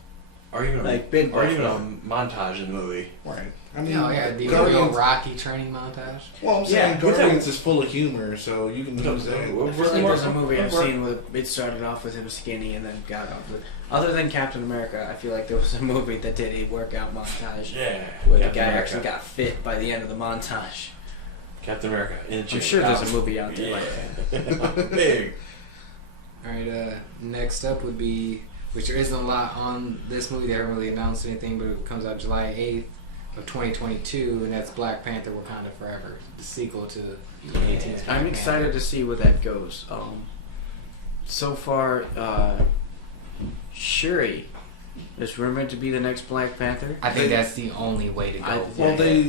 Or even Like big or buff even a Thor. montage in the movie. Right. I mean, Yeah, the real Guardians. Rocky training montage. Well, I'm saying Yeah, Guardians is full of humor, so you can use that. I feel like there's a movie I've seen where it started off with him skinny and then got off with. Other than Captain America, I feel like there was a movie that did a workout montage Yeah. where the Captain guy America. actually got fit by the end of the montage. Captain America. I'm sure there's a movie out there like that. Big. Alright, next up would be, which there isn't a lot on this movie, they haven't really announced anything, but it comes out July 8th of 2022, and that's Black Panther Wakanda Forever, the sequel to the 18th. I'm excited to see where that goes. So far, Shuri is rumored to be the next Black Panther. I think that's the only way to go. Well, they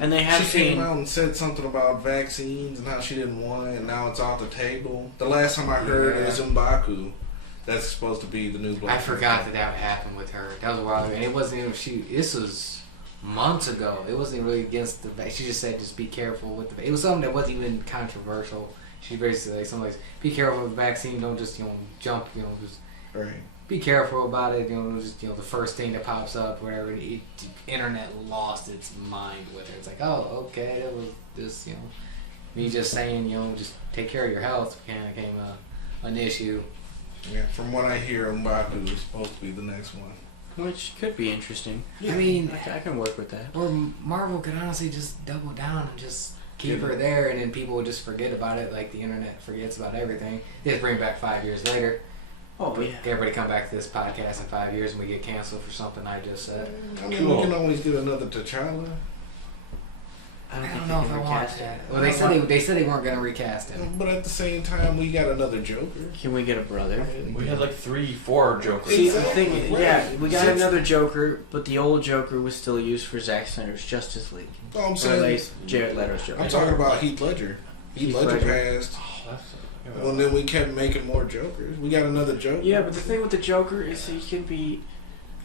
And they have she came seen- out and said something about vaccines and how she didn't want it, and now it's off the table. The last time I heard it was M'Baku. That's supposed to be the new Black. I forgot that happened with her. That was a while ago, and it wasn't even this was months ago. It wasn't really against the vaccine. She just said just be careful with the. It was something that wasn't even controversial. She basically like something like be careful with the vaccine. Don't just jump. Just Right. be careful about it. Just the first thing that pops up, whatever. The internet lost its mind with her. It's like, oh, okay, that was just me just saying just take care of your health became an issue. Yeah. From what I hear, M'Baku is supposed to be the next one. Which could be interesting. I mean, I can work with that. or Marvel could honestly just double down and just keep her there, and then people would just forget about it, like the internet forgets about everything. They just bring it back 5 years later. Oh, yeah. Everybody come back to this podcast in 5 years, and we get canceled for something I just said. I mean, we can always do another T'Challa. I think don't they know if can I want recast that. it. Well, they said they weren't gonna recast him. But at the same time, we got another Joker. Can we get a brother? We had like 3-4 Jokers. See, the Exactly, thing, right. yeah, we got Since- another Joker, but the old Joker was still used for Zack Snyder's Justice League. Oh, I'm Or at saying, least Jared Leto's Joker. I'm talking about Heath Ledger. Heath Ledger passed. Oh, that's. Well, then we kept making more Jokers. We got another Joker. Yeah, but the thing with the Joker is he can be...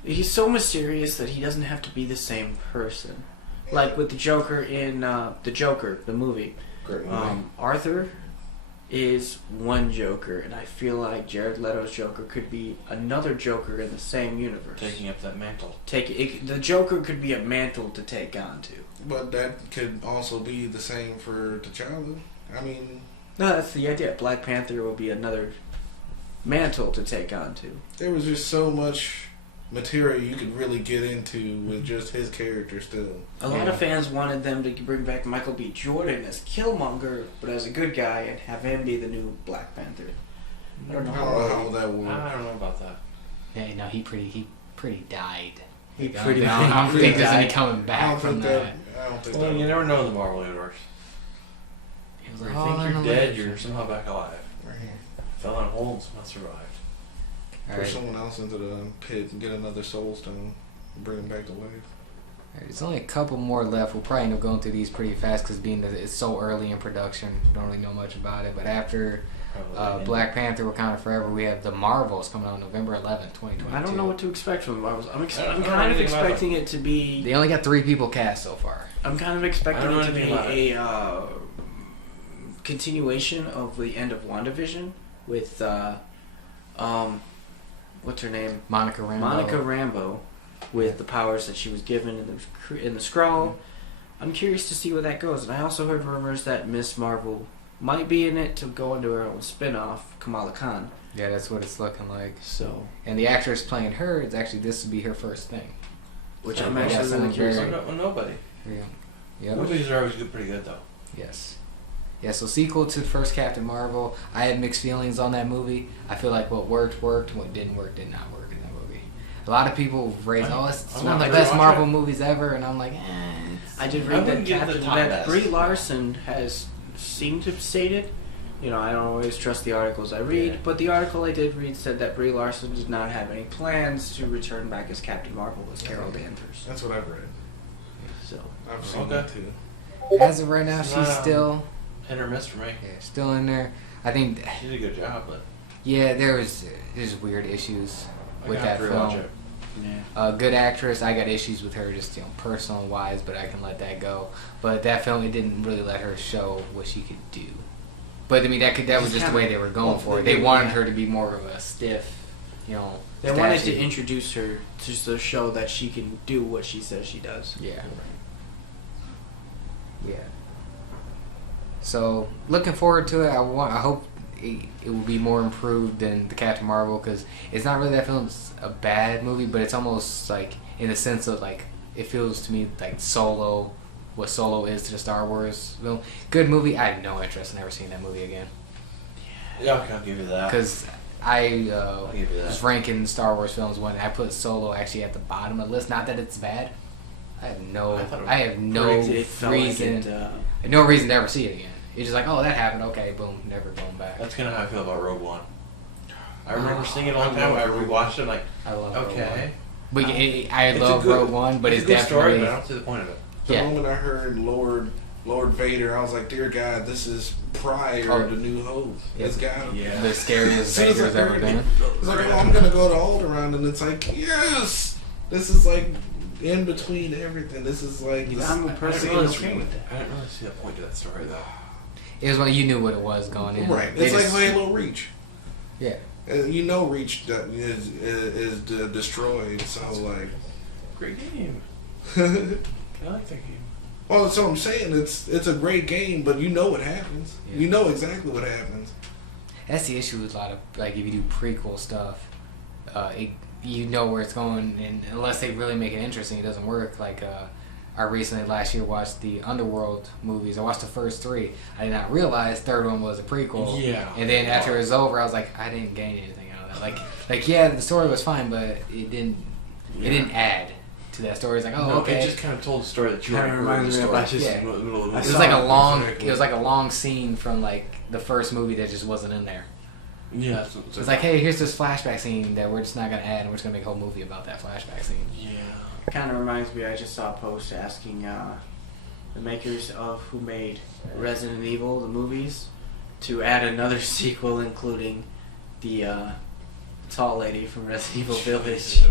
He's so mysterious that he doesn't have to be the same person. Like with the Joker in The Joker, the movie. Great. Arthur is one Joker, and I feel like Jared Leto's Joker could be another Joker in the same universe. Taking up that mantle. The Joker could be a mantle to take on to. But that could also be the same for T'Challa. I mean... No, that's the idea. Black Panther will be another mantle to take on to. There was just so much material you could really get into with just his character still. A lot of fans wanted them to bring back Michael B. Jordan as Killmonger, but as a good guy, and have him be the new Black Panther. I don't know how that works. I don't know about that. Yeah, no, he pretty died. He Like, pretty I don't much think there's died. any coming back from that. I don't think Well, that you never know in the Marvel universe. He was You like, think "Oh, you're no, dead, no." you're somehow back alive. right here. Fell on holds, not survived. All Put right. someone else into the pit and get another soul stone and bring him back to life. All right, there's only a couple more left. We'll probably end up going through these pretty fast because being that it's so early in production, don't really know much about it. But after Black Panther, Wakanda Forever, we have The Marvels coming out November 11th, 2022. I don't know what to expect from the Marvels. I'm I don't kind know of anything about expecting it to be. They only got 3 people cast so far. I'm kind of expecting I don't it know to be anything about a continuation of the end of WandaVision with what's her name? Monica Rambeau. Monica Rambeau, with the powers that she was given in the scroll. I'm curious to see where that goes, and I also heard rumors that Miss Marvel might be in it to go into her own spin-off, Kamala Khan. Yeah, that's what it's looking like. So, And the actress playing her, it's actually this would be her first thing. which Yeah, I'm yeah, actually really something curious. very- Nobody. Yeah. Yep. Movies are always pretty good though. Yes. Yeah, so sequel to the first Captain Marvel. I had mixed feelings on that movie. I feel like what worked, what didn't work, did not work in that movie. A lot of people raise, it's I'm one of the not best gonna Marvel watch it. movies ever, and I'm like, I did I read wouldn't give it the top that best. Brie Larson has seemed to have stated, you know, I don't always trust the articles I read, Yeah. but the article I did read said that Brie Larson did not have any plans to return back as Captain Marvel as Carol Danvers. That's what I've read. So, I've seen Okay. that too. As of right now, It's she's not, still, hit or miss for me. still in there. I think, She did a good job, but yeah, there's weird issues with that rewatch film. it. yeah. Good actress. I got issues with her, just personal wise, but I can let that go. But that film, it didn't really let her show what she could do. But I mean, that was just the way they were going for it. They wanted her to be more of a stiff, They wanted to statue. introduce her to show that she can do what she says she does. Yeah. Yeah. So looking forward to it. I hope it will be more improved than the Captain Marvel, because it's not really that film's a bad movie, but it's almost like in the sense of like it feels to me like Solo, what Solo is to the Star Wars film. Good movie. I have no interest in ever seeing that movie again, Yeah, I'll give you that. because I I'll give you that. was ranking Star Wars films when I put Solo actually at the bottom of the list. Not that it's bad. I have no It felt like reason. it, No reason to ever see it again. It's just like, oh, that happened. Okay, boom, never going back. That's kind of how I feel about Rogue One. I remember Oh, seeing it a long time. I rewatched it like, I love Rogue One. okay. But I It's a love good- Rogue One, but it's a good story, definitely but I don't see the point of it. The yeah. moment I heard Lord Vader, I was like, dear God, this is prior Oh. to New Hope. It's got to Yeah. the scariest Soon as I Vader's ever heard been. it, it's like, oh, I'm gonna go to Alderaan, and it's like, yes, this is like in between everything. This is like, You know, this, I'm I personally didn't okay with that. I didn't really see the point to that story though. It was when you knew what it was going in. right. They It's like just- Halo Reach. Yeah. You know, Reach is destroyed. So like, Great game. well, I like that game. that's what I'm saying. It's a great game, but you know what happens. Yeah. You know exactly what happens. That's the issue with a lot of, like, if you do prequel stuff, you know where it's going, and unless they really make it interesting, it doesn't work. Like, I recently, last year, watched the Underworld movies. I watched the first 3. I did not realize third one was a prequel. Yeah. And then after it was over, I was like, I didn't gain anything out of that. Like yeah, the story was fine, but it didn't add to that story. It's like, oh, No, okay. It just kind of told the story that you Kinda already heard reminds the me of story. I just- Yeah. In the middle of the I It movie. was saw like a it, long. exactly. It was like a long scene from like the first movie that just wasn't in there. Yeah. It's like, hey, here's this flashback scene that we're just not gonna add, and we're just gonna make a whole movie about that flashback scene. Yeah. Kind of reminds me, I just saw a post asking the makers of who made Resident Evil, the movies, to add another sequel including the tall lady from Resident Evil Village.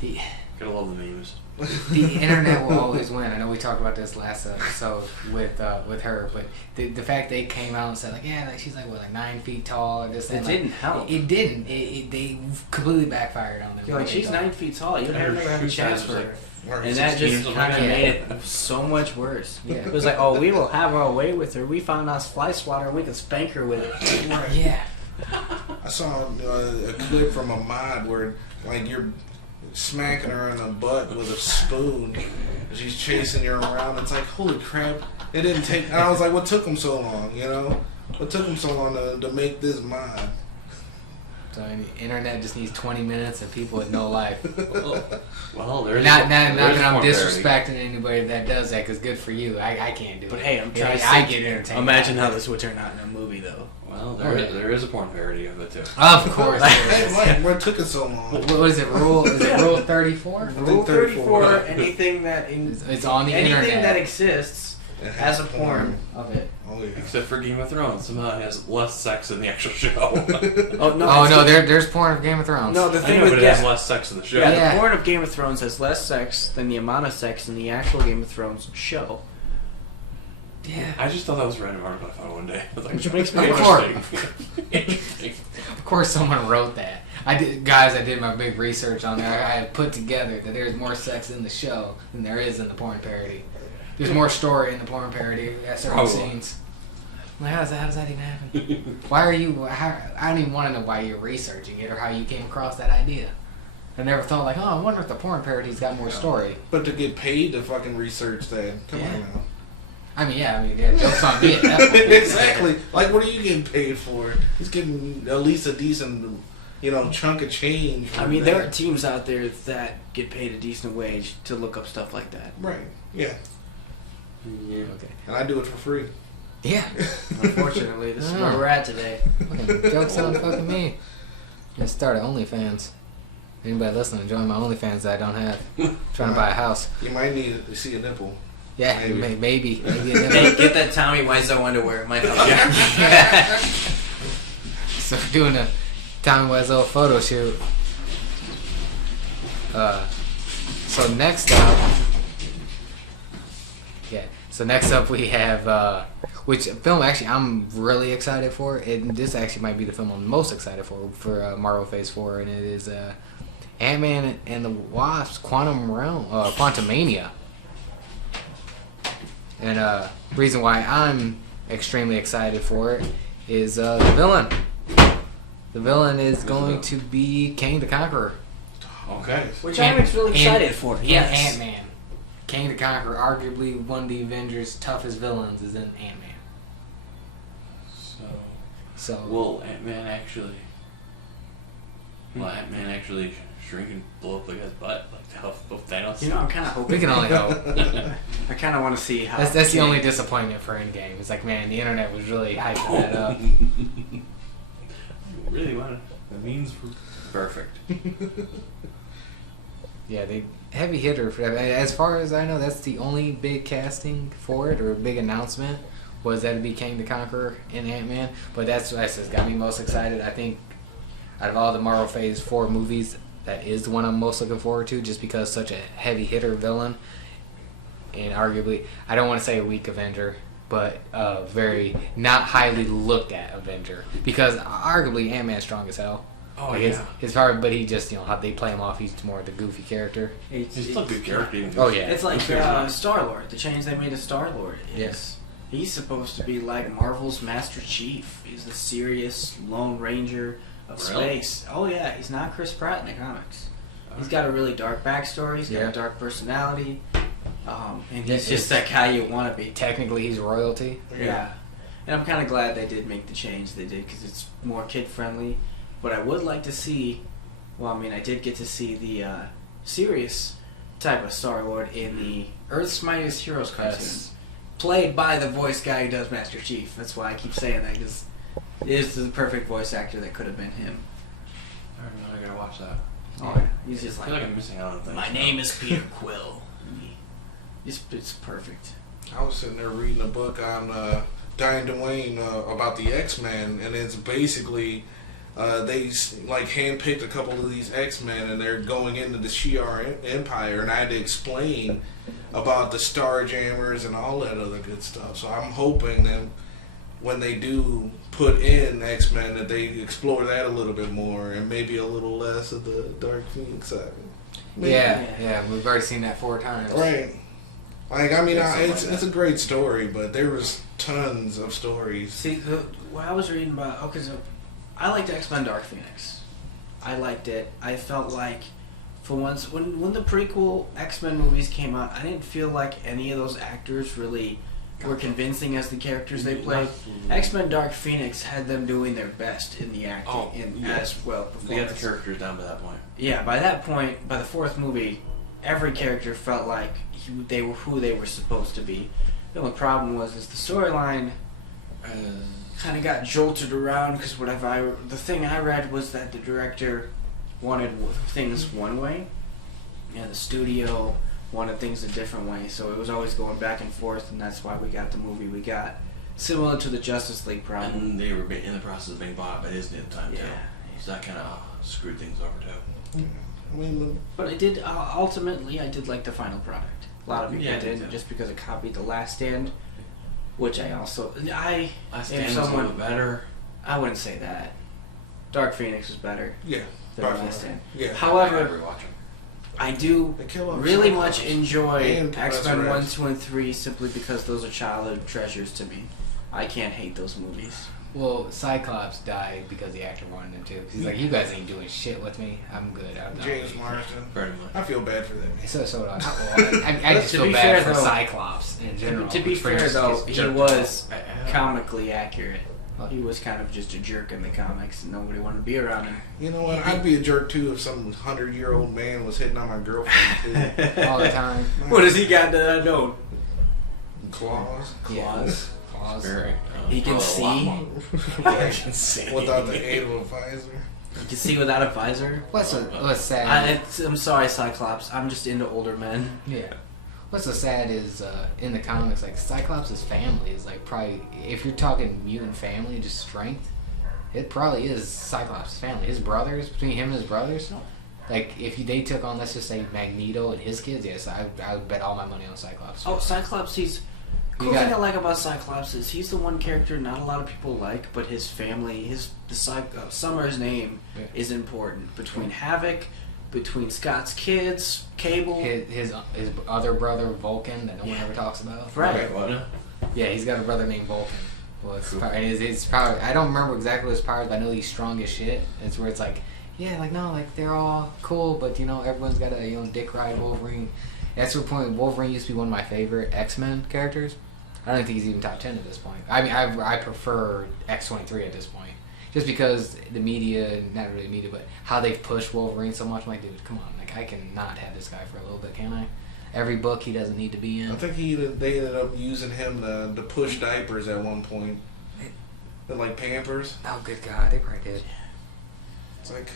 The, Gotta love the memes. The internet will always win. I know we talked about this last episode with her, but the fact they came out and said like, yeah, like she's like what, like 9 feet tall or this. It didn't help. It didn't. They completely backfired on them. You're like, she's 9 feet tall. You never have a chance for her. Or And that 16 just or kind of something. made it so much worse. Yeah. It was like, oh, we will have our way with her. We found us fly swatter. We can spank her with it. Yeah. I saw a clip from a mod where like you're smacking her in the butt with a spoon. She's chasing you around. It's like, holy crap! It didn't take. And I was like, what took them so long? You know, what took them so long to make this mod? So the internet just needs 20 minutes and people with no life. Well, there's Not there's that I'm porn parody. disrespecting anybody that does that, because good for you. I can't do But it. hey, I'm trying to I think- get entertained. Imagine how this would turn out in a movie, though. Well, there is a porn parody of it too. Of course. there Hey, is. Mike, what took it so long? What is it? Is it rule 34? Rule 34, anything that It's on the anything internet. that exists It has a porn of it. Oh yeah. Except for Game of Thrones, somehow it has less sex in the actual show. Oh no! Oh it's no, the- there's porn of Game of Thrones. No, the I thing know, with but it has less sex in the show. yeah, Yeah. the porn of Game of Thrones has less sex than the amount of sex in the actual Game of Thrones show. Yeah. I just thought that was a random article I found one day. I was like, Which makes me Of course. interesting. Of course, someone wrote that. I did my big research on there. I had put together that there's more sex in the show than there is in the porn parody. There's more story in the porn parody at certain Probably. scenes. I'm like, how does that even happen? Why are you? I don't even want to know why you're researching it or how you came across that idea. I never thought like, oh, I wonder if the porn parody's got more story. But to get paid to fucking research that, come Yeah. on now. Yeah, jokes on me at that point. Exactly. Like, what are you getting paid for? He's getting at least a decent, chunk of change. I mean, there are teams out there that get paid a decent wage to look up stuff like that. Right. Yeah. Yeah. Okay. And I do it for free. Yeah. Unfortunately, this is where we're at today. Fucking jokes on fucking me. I started OnlyFans. Anybody listening, join my OnlyFans that I don't have. Trying to buy a house. You might need to see a nipple. Yeah, maybe. Hey, get that Tommy Wiseau underwear. It might help you. So we're doing a Tommy Wiseau photo shoot. So next up we have which film actually I'm really excited for, and this actually might be the film I'm most excited for Marvel Phase 4, and it is Ant-Man and the Wasp Quantumania. And reason why I'm extremely excited for it is the villain. The villain is going to be Kang the Conqueror. Okay. Which I'm really excited for. Yeah, Yes. Ant-Man. Kang the Conqueror, arguably one of the Avengers' toughest villains, is in Ant-Man. So Will Ant-Man actually shrink and blow up the guy's butt like how both Thanos? You know, I'm kind of hoping. we can only hope. I kind of want to see how. That's the only disappointment for Endgame. It's like, man, the internet was really hyping that up. You really want it? That means perfect. Yeah, they heavy hitter for that. As far as I know, that's the only big casting for it, or big announcement, was that it'd be Kang the Conqueror in Ant-Man. But that's got me most excited. I think out of all the Marvel Phase 4 movies, that is the one I'm most looking forward to, just because such a heavy hitter villain, and arguably, I don't want to say a weak Avenger, but a very not highly looked at Avenger, because arguably Ant-Man's strong as hell. Oh Like his hard, but he just how they play him off. He's more the goofy character. He's still a good character. Even Oh, yeah. It's like Star-Lord. The change they made to Star-Lord is Yes. he's supposed to be like Marvel's Master Chief. He's a serious Lone Ranger of Really? space. Oh yeah, he's not Chris Pratt in the comics. He's got a really dark backstory. He's got Yeah. a dark personality. And he's It's- just that guy you want to be. Technically, he's royalty. Yeah. And I'm kind of glad they did make the change they did, because it's more kid-friendly. But I would like to see, I did get to see the serious type of Star-Lord in the Earth's Mightiest Heroes cartoon. Yes. Played by the voice guy who does Master Chief. That's why I keep saying that, because it is the perfect voice actor that could have been him. I don't know. I gotta watch that. Oh, yeah. He's just I like, feel like I'm missing out on things. my name is Peter Quill. It's perfect. I was sitting there reading a book on Diane Dwayne about the X-Men, and it's basically they like handpicked a couple of these X-Men, and they're going into the Shi'ar Empire, and I had to explain about the Starjammers and all that other good stuff. So I'm hoping that when they do put in X-Men, that they explore that a little bit more, and maybe a little less of the Dark Phoenix side. Yeah, we've already seen that 4 times. Right. Like, I mean, it's a great story, but there was tons of stories. See, what I was reading about, okay, so I liked X-Men Dark Phoenix. I liked it. I felt like, for once, when the prequel X-Men movies came out, I didn't feel like any of those actors really were convincing as the characters they played. X-Men Dark Phoenix had them doing their best in the acting, as well. They got the characters down to that point. Yeah, by that point, by the 4th movie, every character felt like they were who they were supposed to be. The only problem was the storyline kind of got jolted around because the thing I read was that the director wanted things one way, and the studio wanted things a different way. So it was always going back and forth, and that's why we got the movie we got. Similar to the Justice League problem. And they were in the process of being bought by Disney at the time, too. So that kind of screwed things over, too. I mean, but ultimately, I did like the final product. A lot of people didn't, just because it copied The Last Stand, which I also... Last Stand was a little better. I wouldn't say that. Dark Phoenix was better yeah, than The Last Stand. Yeah. However, I do really much enjoy and X-Men Professor 1, X. 2, and 3 simply because those are childhood treasures to me. I can't hate those movies. Well, Cyclops died because the actor wanted him to. He's like, you guys ain't doing shit with me. I'm good. I'm James Marsden. Pretty much. I feel bad for them. So do I. I just To feel be bad fair, for though, Cyclops in general. To be which fair, just though, gets he jerked was off. comically accurate. He was kind of just a jerk in the comics, and nobody wanted to be around him. You know what? I'd be a jerk too if some 100-year-old man was hitting on my girlfriend too. All the time. What has he got that I don't? Claws. Claws. Very. He can see. He can see. Without the aid of a visor. You can see without a visor. What's sad? I'm sorry, Cyclops. I'm just into older men. Yeah. What's so sad is in the comics, like Cyclops' family is like probably, if you're talking mutant family, just strength, it probably is Cyclops' family. His brothers, between him and his brothers, like if they took on, let's just say Magneto and his kids, yes, I would bet all my money on Cyclops. Oh, Cyclops, cool thing I like about Cyclops is he's the one character not a lot of people like, but his family, Summer's name is important. Between Havoc, between Scott's kids, Cable, his other brother Vulcan that no one ever talks about. Right. What? Yeah, he's got a brother named Vulcan. Well, his power. I don't remember exactly his powers, but I know he's strong as shit. It's where it's like, yeah, like no, like they're all cool, but everyone's got a dick ride Wolverine. That's the point. Wolverine used to be one of my favorite X-Men characters. I don't think he's even top 10 at this point. I mean, I prefer X-23 at this point. Just because the media, not really media, but how they've pushed Wolverine so much. I'm like, dude, come on. Like, I cannot have this guy for a little bit, can I? Every book he doesn't need to be in. I think they ended up using him to push diapers at one point. Like Pampers. Oh, good God. They probably did. It's like...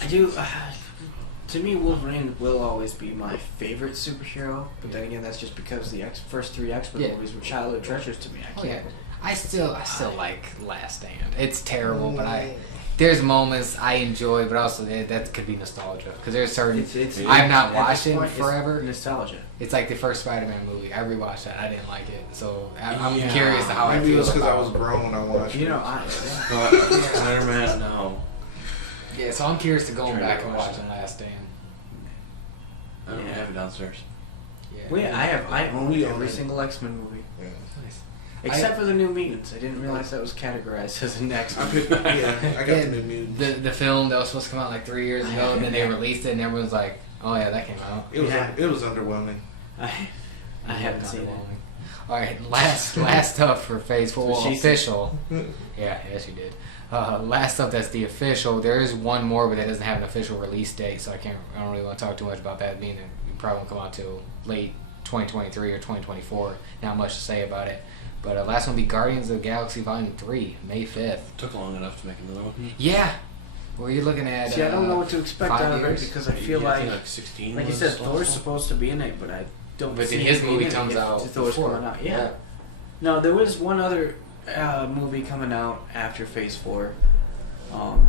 I do. To me, Wolverine will always be my favorite superhero, but then again, that's just because the first 3 X-Men movies were childhood treasures to me. I can't. I still like Last Stand. It's terrible, but there's moments I enjoy, but also that could be nostalgia because there's certain. I've not watched it in forever. Nostalgia. It's like the first Spider-Man movie. I rewatched that. I didn't like it, so I'm curious to how I Maybe feel. it was because I was grown. I watched it. Spider-Man, no. Yeah, so I'm curious to going back and watching Last Stand. I don't have it downstairs. Yeah. I own every single X-Men movie. Yeah. Nice. Except for the New Mutants. I didn't realize that was categorized as an X-Men. I got the New Mutants. The film that was supposed to come out like 3 years ago, and then they released it, and everyone's like, "Oh yeah, that came out." It was underwhelming. I haven't seen it. All right, last up for Phase 4 So official. Yes, you did. Last up, that's the official. There is one more, but that doesn't have an official release date, so I don't really want to talk too much about that. Being that it probably won't come out till late 2023 or 2024. Not much to say about it. But last one will be Guardians of the Galaxy Volume 3, May 5th. Took long enough to make another one. Yeah. Well, you're looking at. See, I don't know what to expect out of it because I feel like 16. you said, Thor's supposed to be in it, but I don't. But see then his him movie in it comes if out Thor's before. coming out. Yeah. No, there was one other movie coming out after Phase 4.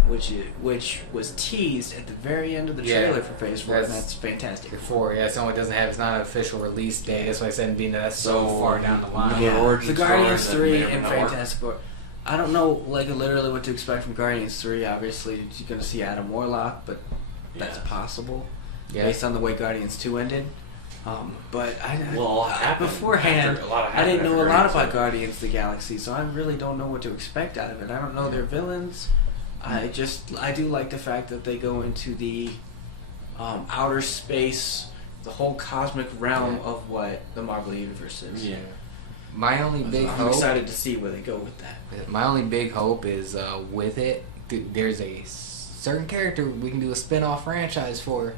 which was teased at the very end of the trailer for Phase 4, and that's fantastic. Before, yeah, so it doesn't have, it's not an official release date. That's why I said being that's so far down the line. The Guardians 3 and Fantastic Four. I don't know, like, literally what to expect from Guardians 3. Obviously, you're going to see Adam Warlock, but that's possible based on the way Guardians 2 ended. But beforehand, I didn't know a lot about Guardians of the Galaxy, so I really don't know what to expect out of it. I don't know their villains. I do like the fact that they go into the outer space, the whole cosmic realm of what the Marvel Universe is. Yeah. My only big hope... I'm excited to see where they go with that. My only big hope is with it, there's a certain character we can do a spin-off franchise for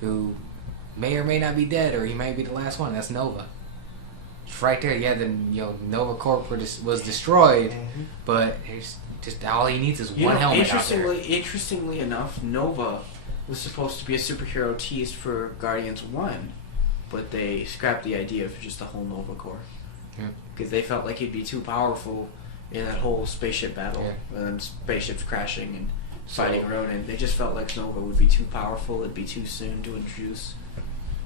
who may or may not be dead, or he might be the last one. That's Nova. It's right there. Yeah, Nova Corp was destroyed, but it's just all he needs is one helmet out there. Interestingly enough, Nova was supposed to be a superhero teased for Guardians 1, but they scrapped the idea for just the whole Nova Corps. Because they felt like he'd be too powerful in that whole spaceship battle, and spaceships crashing and fighting around, and they just felt like Nova would be too powerful, it'd be too soon to introduce.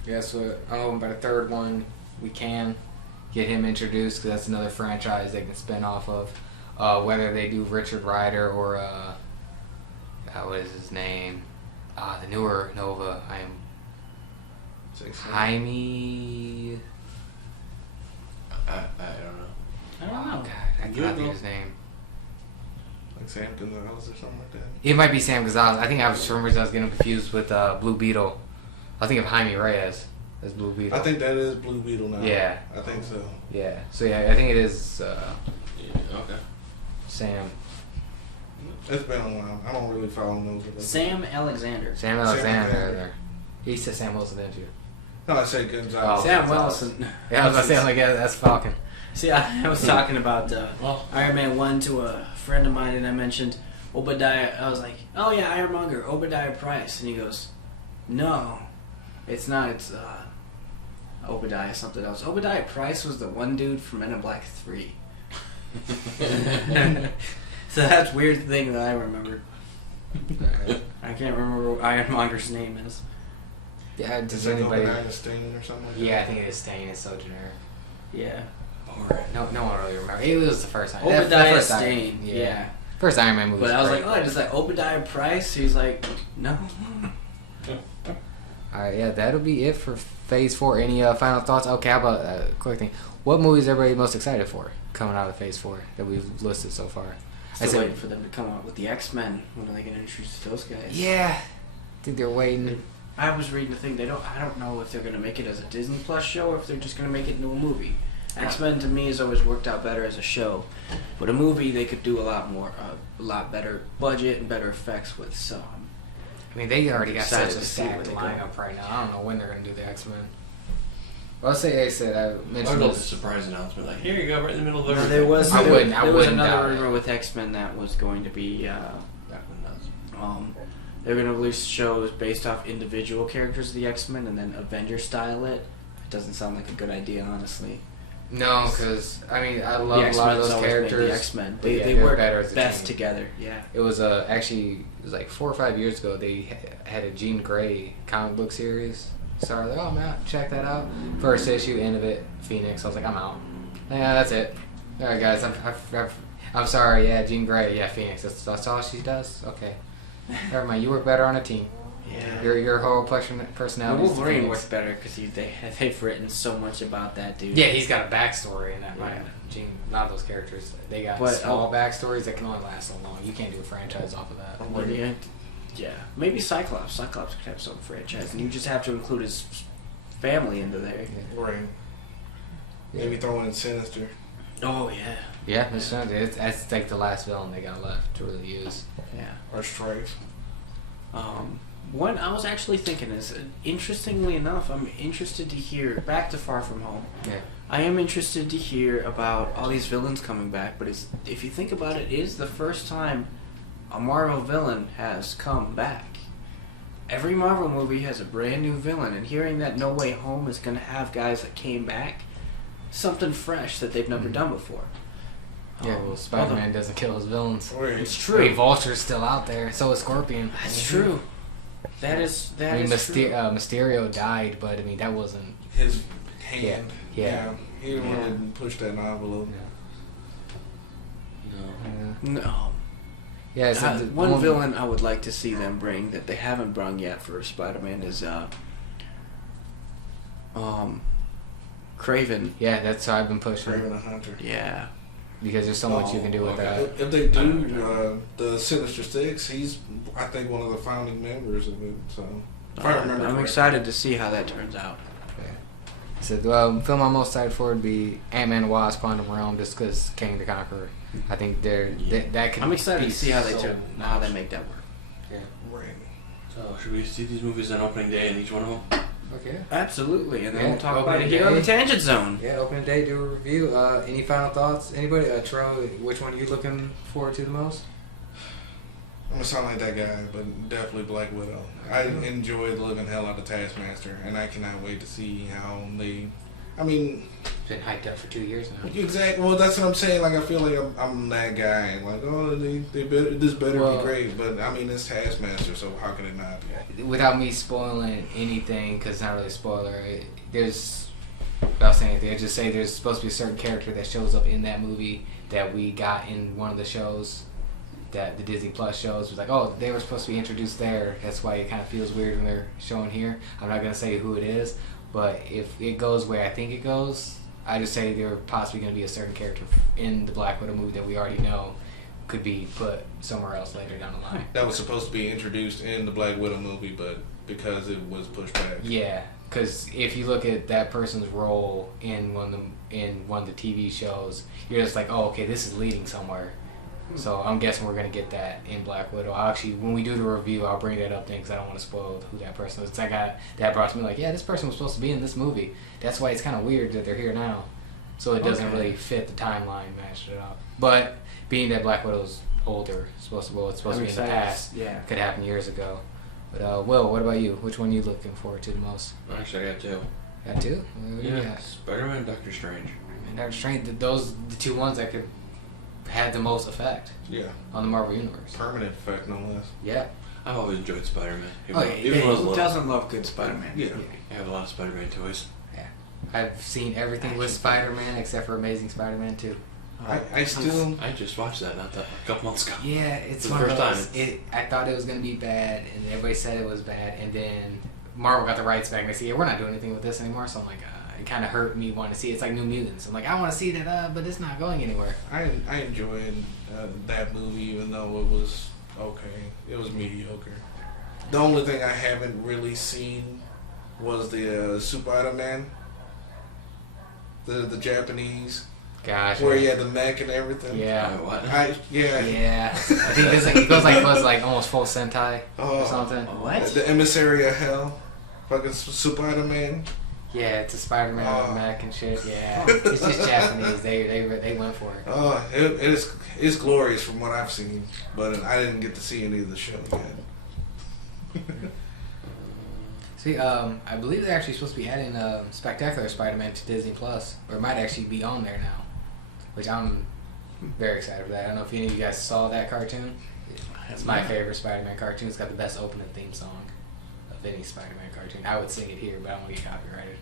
Yeah, so by the third one, we can get him introduced, because that's another franchise they can spin off of. Whether they do Richard Rider or, what is his name? The newer Nova, Jaime... I don't know. I don't know. God, I cannot think of his name. Like Sam Gonzalez or something like that? It might be Sam Gonzalez. I think for some reason I was getting confused with Blue Beetle. I think of Jaime Reyes as Blue Beetle. I think that is Blue Beetle now. Yeah. I think so. Yeah. So yeah, I think it is Okay. Sam. It's been a while. I don't really follow those. Sam Alexander. Sam Alexander. He said Sam Wilson, didn't you? No, I said Gonzalez. Sam Wilson. Yeah, I was about to say, that's Falcon. See, I was talking about Iron Man 1 to a friend of mine, and I mentioned Obadiah. I was like, oh yeah, Ironmonger, Obadiah Price. And he goes, no, it's not. It's Obadiah something else. Obadiah Price was the one dude from Men in Black 3. So that's a weird thing that I remembered. I can't remember what Ironmonger's name is. Yeah, does anybody... Stain or something like that? Yeah, I think it is Stain. It's so generic. Yeah. No one really remembers. It was the first time. Obadiah Stane. Yeah. First Iron Man movie. But I was like, oh, is that Obadiah Price? He's like, no. Alright, yeah, that'll be it for Phase 4. Any final thoughts? Okay, how about a quick thing? What movie is everybody most excited for coming out of Phase 4 that we've listed so far? Still waiting for them to come out with the X-Men. When are they going to introduce those guys? Yeah. I think they're waiting. I was reading the thing. I don't know if they're going to make it as a Disney Plus show or if they're just going to make it into a movie. X-Men to me has always worked out better as a show, but a movie they could do a lot better budget and better effects with. So, I mean, they already got such a stacked lineup right now. I don't know when they're going to do the X-Men. Well, I'll say I mentioned this surprise announcement, like, here you go, right in the middle of everything. There was another rumor it. with X-Men that was going to be they're going to release shows based off individual characters of the X-Men and then Avenger style it. It doesn't sound like a good idea, honestly. No, because I love a lot of those characters. The X-Men, they work best together. Yeah. It was actually like 4 or 5 years ago. They had a Jean Grey comic book series. So I was like, oh man, check that out. First issue, end of it, Phoenix. I was like, I'm out. Yeah, that's it. All right, guys, I'm sorry. Yeah, Jean Grey. Yeah, Phoenix. That's all she does. Okay. Never mind. You work better on a team. Yeah. Your whole personality. Wolverine works better because they've written so much about that dude. Yeah, he's got a backstory in that. Yeah. A lot of those characters, they got small backstories that can only last so long. You can't do a franchise off of that. Yeah, maybe Cyclops. Cyclops could have some franchise, and you just have to include his family into there. Yeah. Right. Maybe throw in Sinister. Oh yeah. Yeah, that's like the last villain they got left to really use. Yeah. Or Strife. What I was actually thinking is, interestingly enough, I'm interested to hear back to Far From Home. Yeah. I am interested to hear about all these villains coming back, but if you think about it, it is the first time a Marvel villain has come back. Every Marvel movie has a brand new villain, and hearing that No Way Home is going to have guys that came back, something fresh that they've never done before. Yeah, well, Spider-Man doesn't kill his villains. It's I mean, true. Vulture's still out there. So is Scorpion. That's true. That is I mean, true. Mysterio died, but I mean that wasn't. His hand. Yeah. He didn't really push that envelope. No. Yeah. So One villain I would like to see them bring that they haven't brung yet for Spider-Man is Kraven. Yeah, that's how I've been pushing. Craven the Hunter. Yeah. Because there's so much you can do with that. If they do the Sinister Six, he's I think one of the founding members of it. So if I remember, I'm correctly. excited to see how that turns out. So, film I'm most excited for would be Ant-Man and the Wasp: Quantum Realm, just because King the Conqueror. I think that could. I'm excited be to see how they so how they make that work. Yeah. Right. So should we see these movies on opening day in each one of them? Okay. Absolutely, and then Yeah, we'll talk opening about it here on the day. Tangent Zone. Yeah, opening day, do a review. Any final thoughts? Anybody? Terrell, which one are you looking forward to the most? I'm gonna sound like that guy, but definitely Black Widow. I enjoy the living hell out of Taskmaster, and I cannot wait to see how they. I mean, It's been hyped up for 2 years now. exactly. Well, that's what I'm saying. Like, I feel like I'm that guy. Like, oh, they better, this better Well, be great. But I mean, it's Taskmaster, so how can it not be? Without me spoiling anything, because it's not really a spoiler, without saying anything, I just say there's supposed to be a certain character that shows up in that movie that we got in one of the shows, that the Disney Plus shows. It was like, oh, they were supposed to be introduced there. That's why it kind of feels weird when they're showing here. I'm not going to say who it is, but if it goes where I think it goes, I just say there possibly going to be a certain character in the Black Widow movie that we already know could be put somewhere else later down the line. That was supposed to be introduced in the Black Widow movie, but because it was pushed back. Yeah, because if you look at that person's role in one of the TV shows, you're just like, oh, okay, this is leading somewhere. So I'm guessing we're gonna get that in Black Widow. I'll actually, when we do the review, I'll bring that up then because I don't want to spoil who that person is. It's like that brought to me like, yeah, this person was supposed to be in this movie. That's why it's kind of weird that they're here now. So it doesn't really fit the timeline, match it up. But being that Black Widow's older, it's supposed to be in the past. Yeah. Could happen years ago. But Will, what about you? Which one are you looking forward to the most? Actually, I got two. Got two? What do you got? Spider-Man and Doctor Strange. And Doctor Strange, those the two ones that could have the most effect Yeah. on the Marvel Universe. Permanent effect, no less. Yeah. I've always enjoyed Spider-Man. Oh, yeah, Even when I was Who little. doesn't love good Spider-Man? Yeah. I have a lot of Spider-Man toys. I've seen everything with Spider-Man except for Amazing Spider-Man 2. I still. I just watched that a couple months ago. Yeah, it's For one the of first those. time. I thought it was going to be bad, and everybody said it was bad, and then Marvel got the rights back, and they said, yeah, we're not doing anything with this anymore, so I'm like, it kind of hurt me wanting to see it. It's like New Mutants. I'm like, I want to see that, but it's not going anywhere. I enjoyed that movie, even though it was okay. It was mediocre. The only thing I haven't really seen was the Spider-Man, the Japanese, Gosh. where he had the neck and everything. Yeah. What? Yeah. I think it goes like almost full Sentai or something. What? The Emissary of Hell, fucking Spider-Man. Yeah, it's a Spider-Man with a mech and shit. Yeah, it's just Japanese. They went for it. It's glorious from what I've seen, but I didn't get to see any of the show yet. See, I believe they're actually supposed to be adding Spectacular Spider-Man to Disney Plus, or it might actually be on there now, which I'm very excited for that. I don't know if any of you guys saw that cartoon. It's my favorite Spider-Man cartoon. It's got the best opening theme song of any Spider-Man cartoon. I would sing it here, but I don't want to get copyrighted.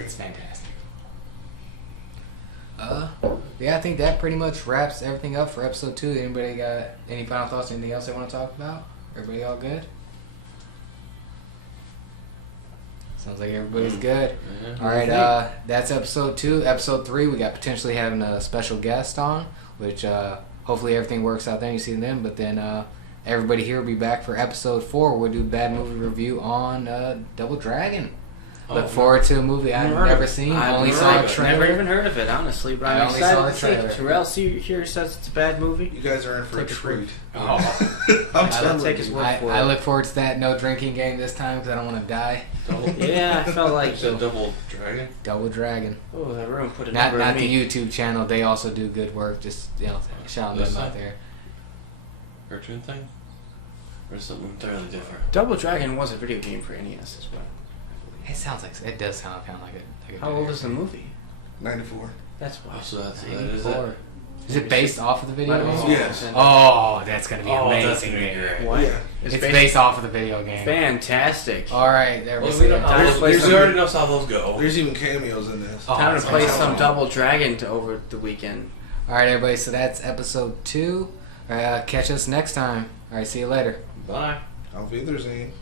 It's fantastic. Yeah, I think that pretty much wraps everything up for episode 2. Anybody got any final thoughts? Anything else they want to talk about? Everybody all good? Sounds like everybody's good. Yeah. All right, that's episode 2. Episode 3, we got potentially having a special guest on, which hopefully everything works out there and you see them. But then everybody here will be back for episode 4. We'll do bad movie review on Double Dragon. Look forward to a movie I've never seen. Only saw a trailer. Never even heard of it, honestly. But I'm I only saw excited the to see it. trailer. Terrell here says it's a bad movie. You guys are in for a Take it treat. Oh. I'm I'll telling take you. his word for it. I look forward to that no drinking game this time because I don't want to die. Yeah, I felt like You said Double Dragon? Double Dragon. oh, that room put a Not number on the me. YouTube channel. They also do good work. Just shouting them out there. Cartoon thing? Or something entirely different? Double Dragon was a video game for NES as well. It does sound kind of like a How old is the movie? 94. That's why. Oh, so that is it? 94. Is it based off of the video Might have game? been Yes. Wolfenstein. Oh, that's gonna be Oh, amazing. that's gonna be man. great. What? Yeah. It's based off of the video game. Fantastic. All right, there we Well, see we, know it. how Time to those, play we some- already know how those go. There's even cameos in this. Oh, Time that's to play awesome. some Double Dragon over the weekend. All right, everybody. So that's episode 2. Catch us next time. All right, see you later. Bye. Auf Wiedersehen.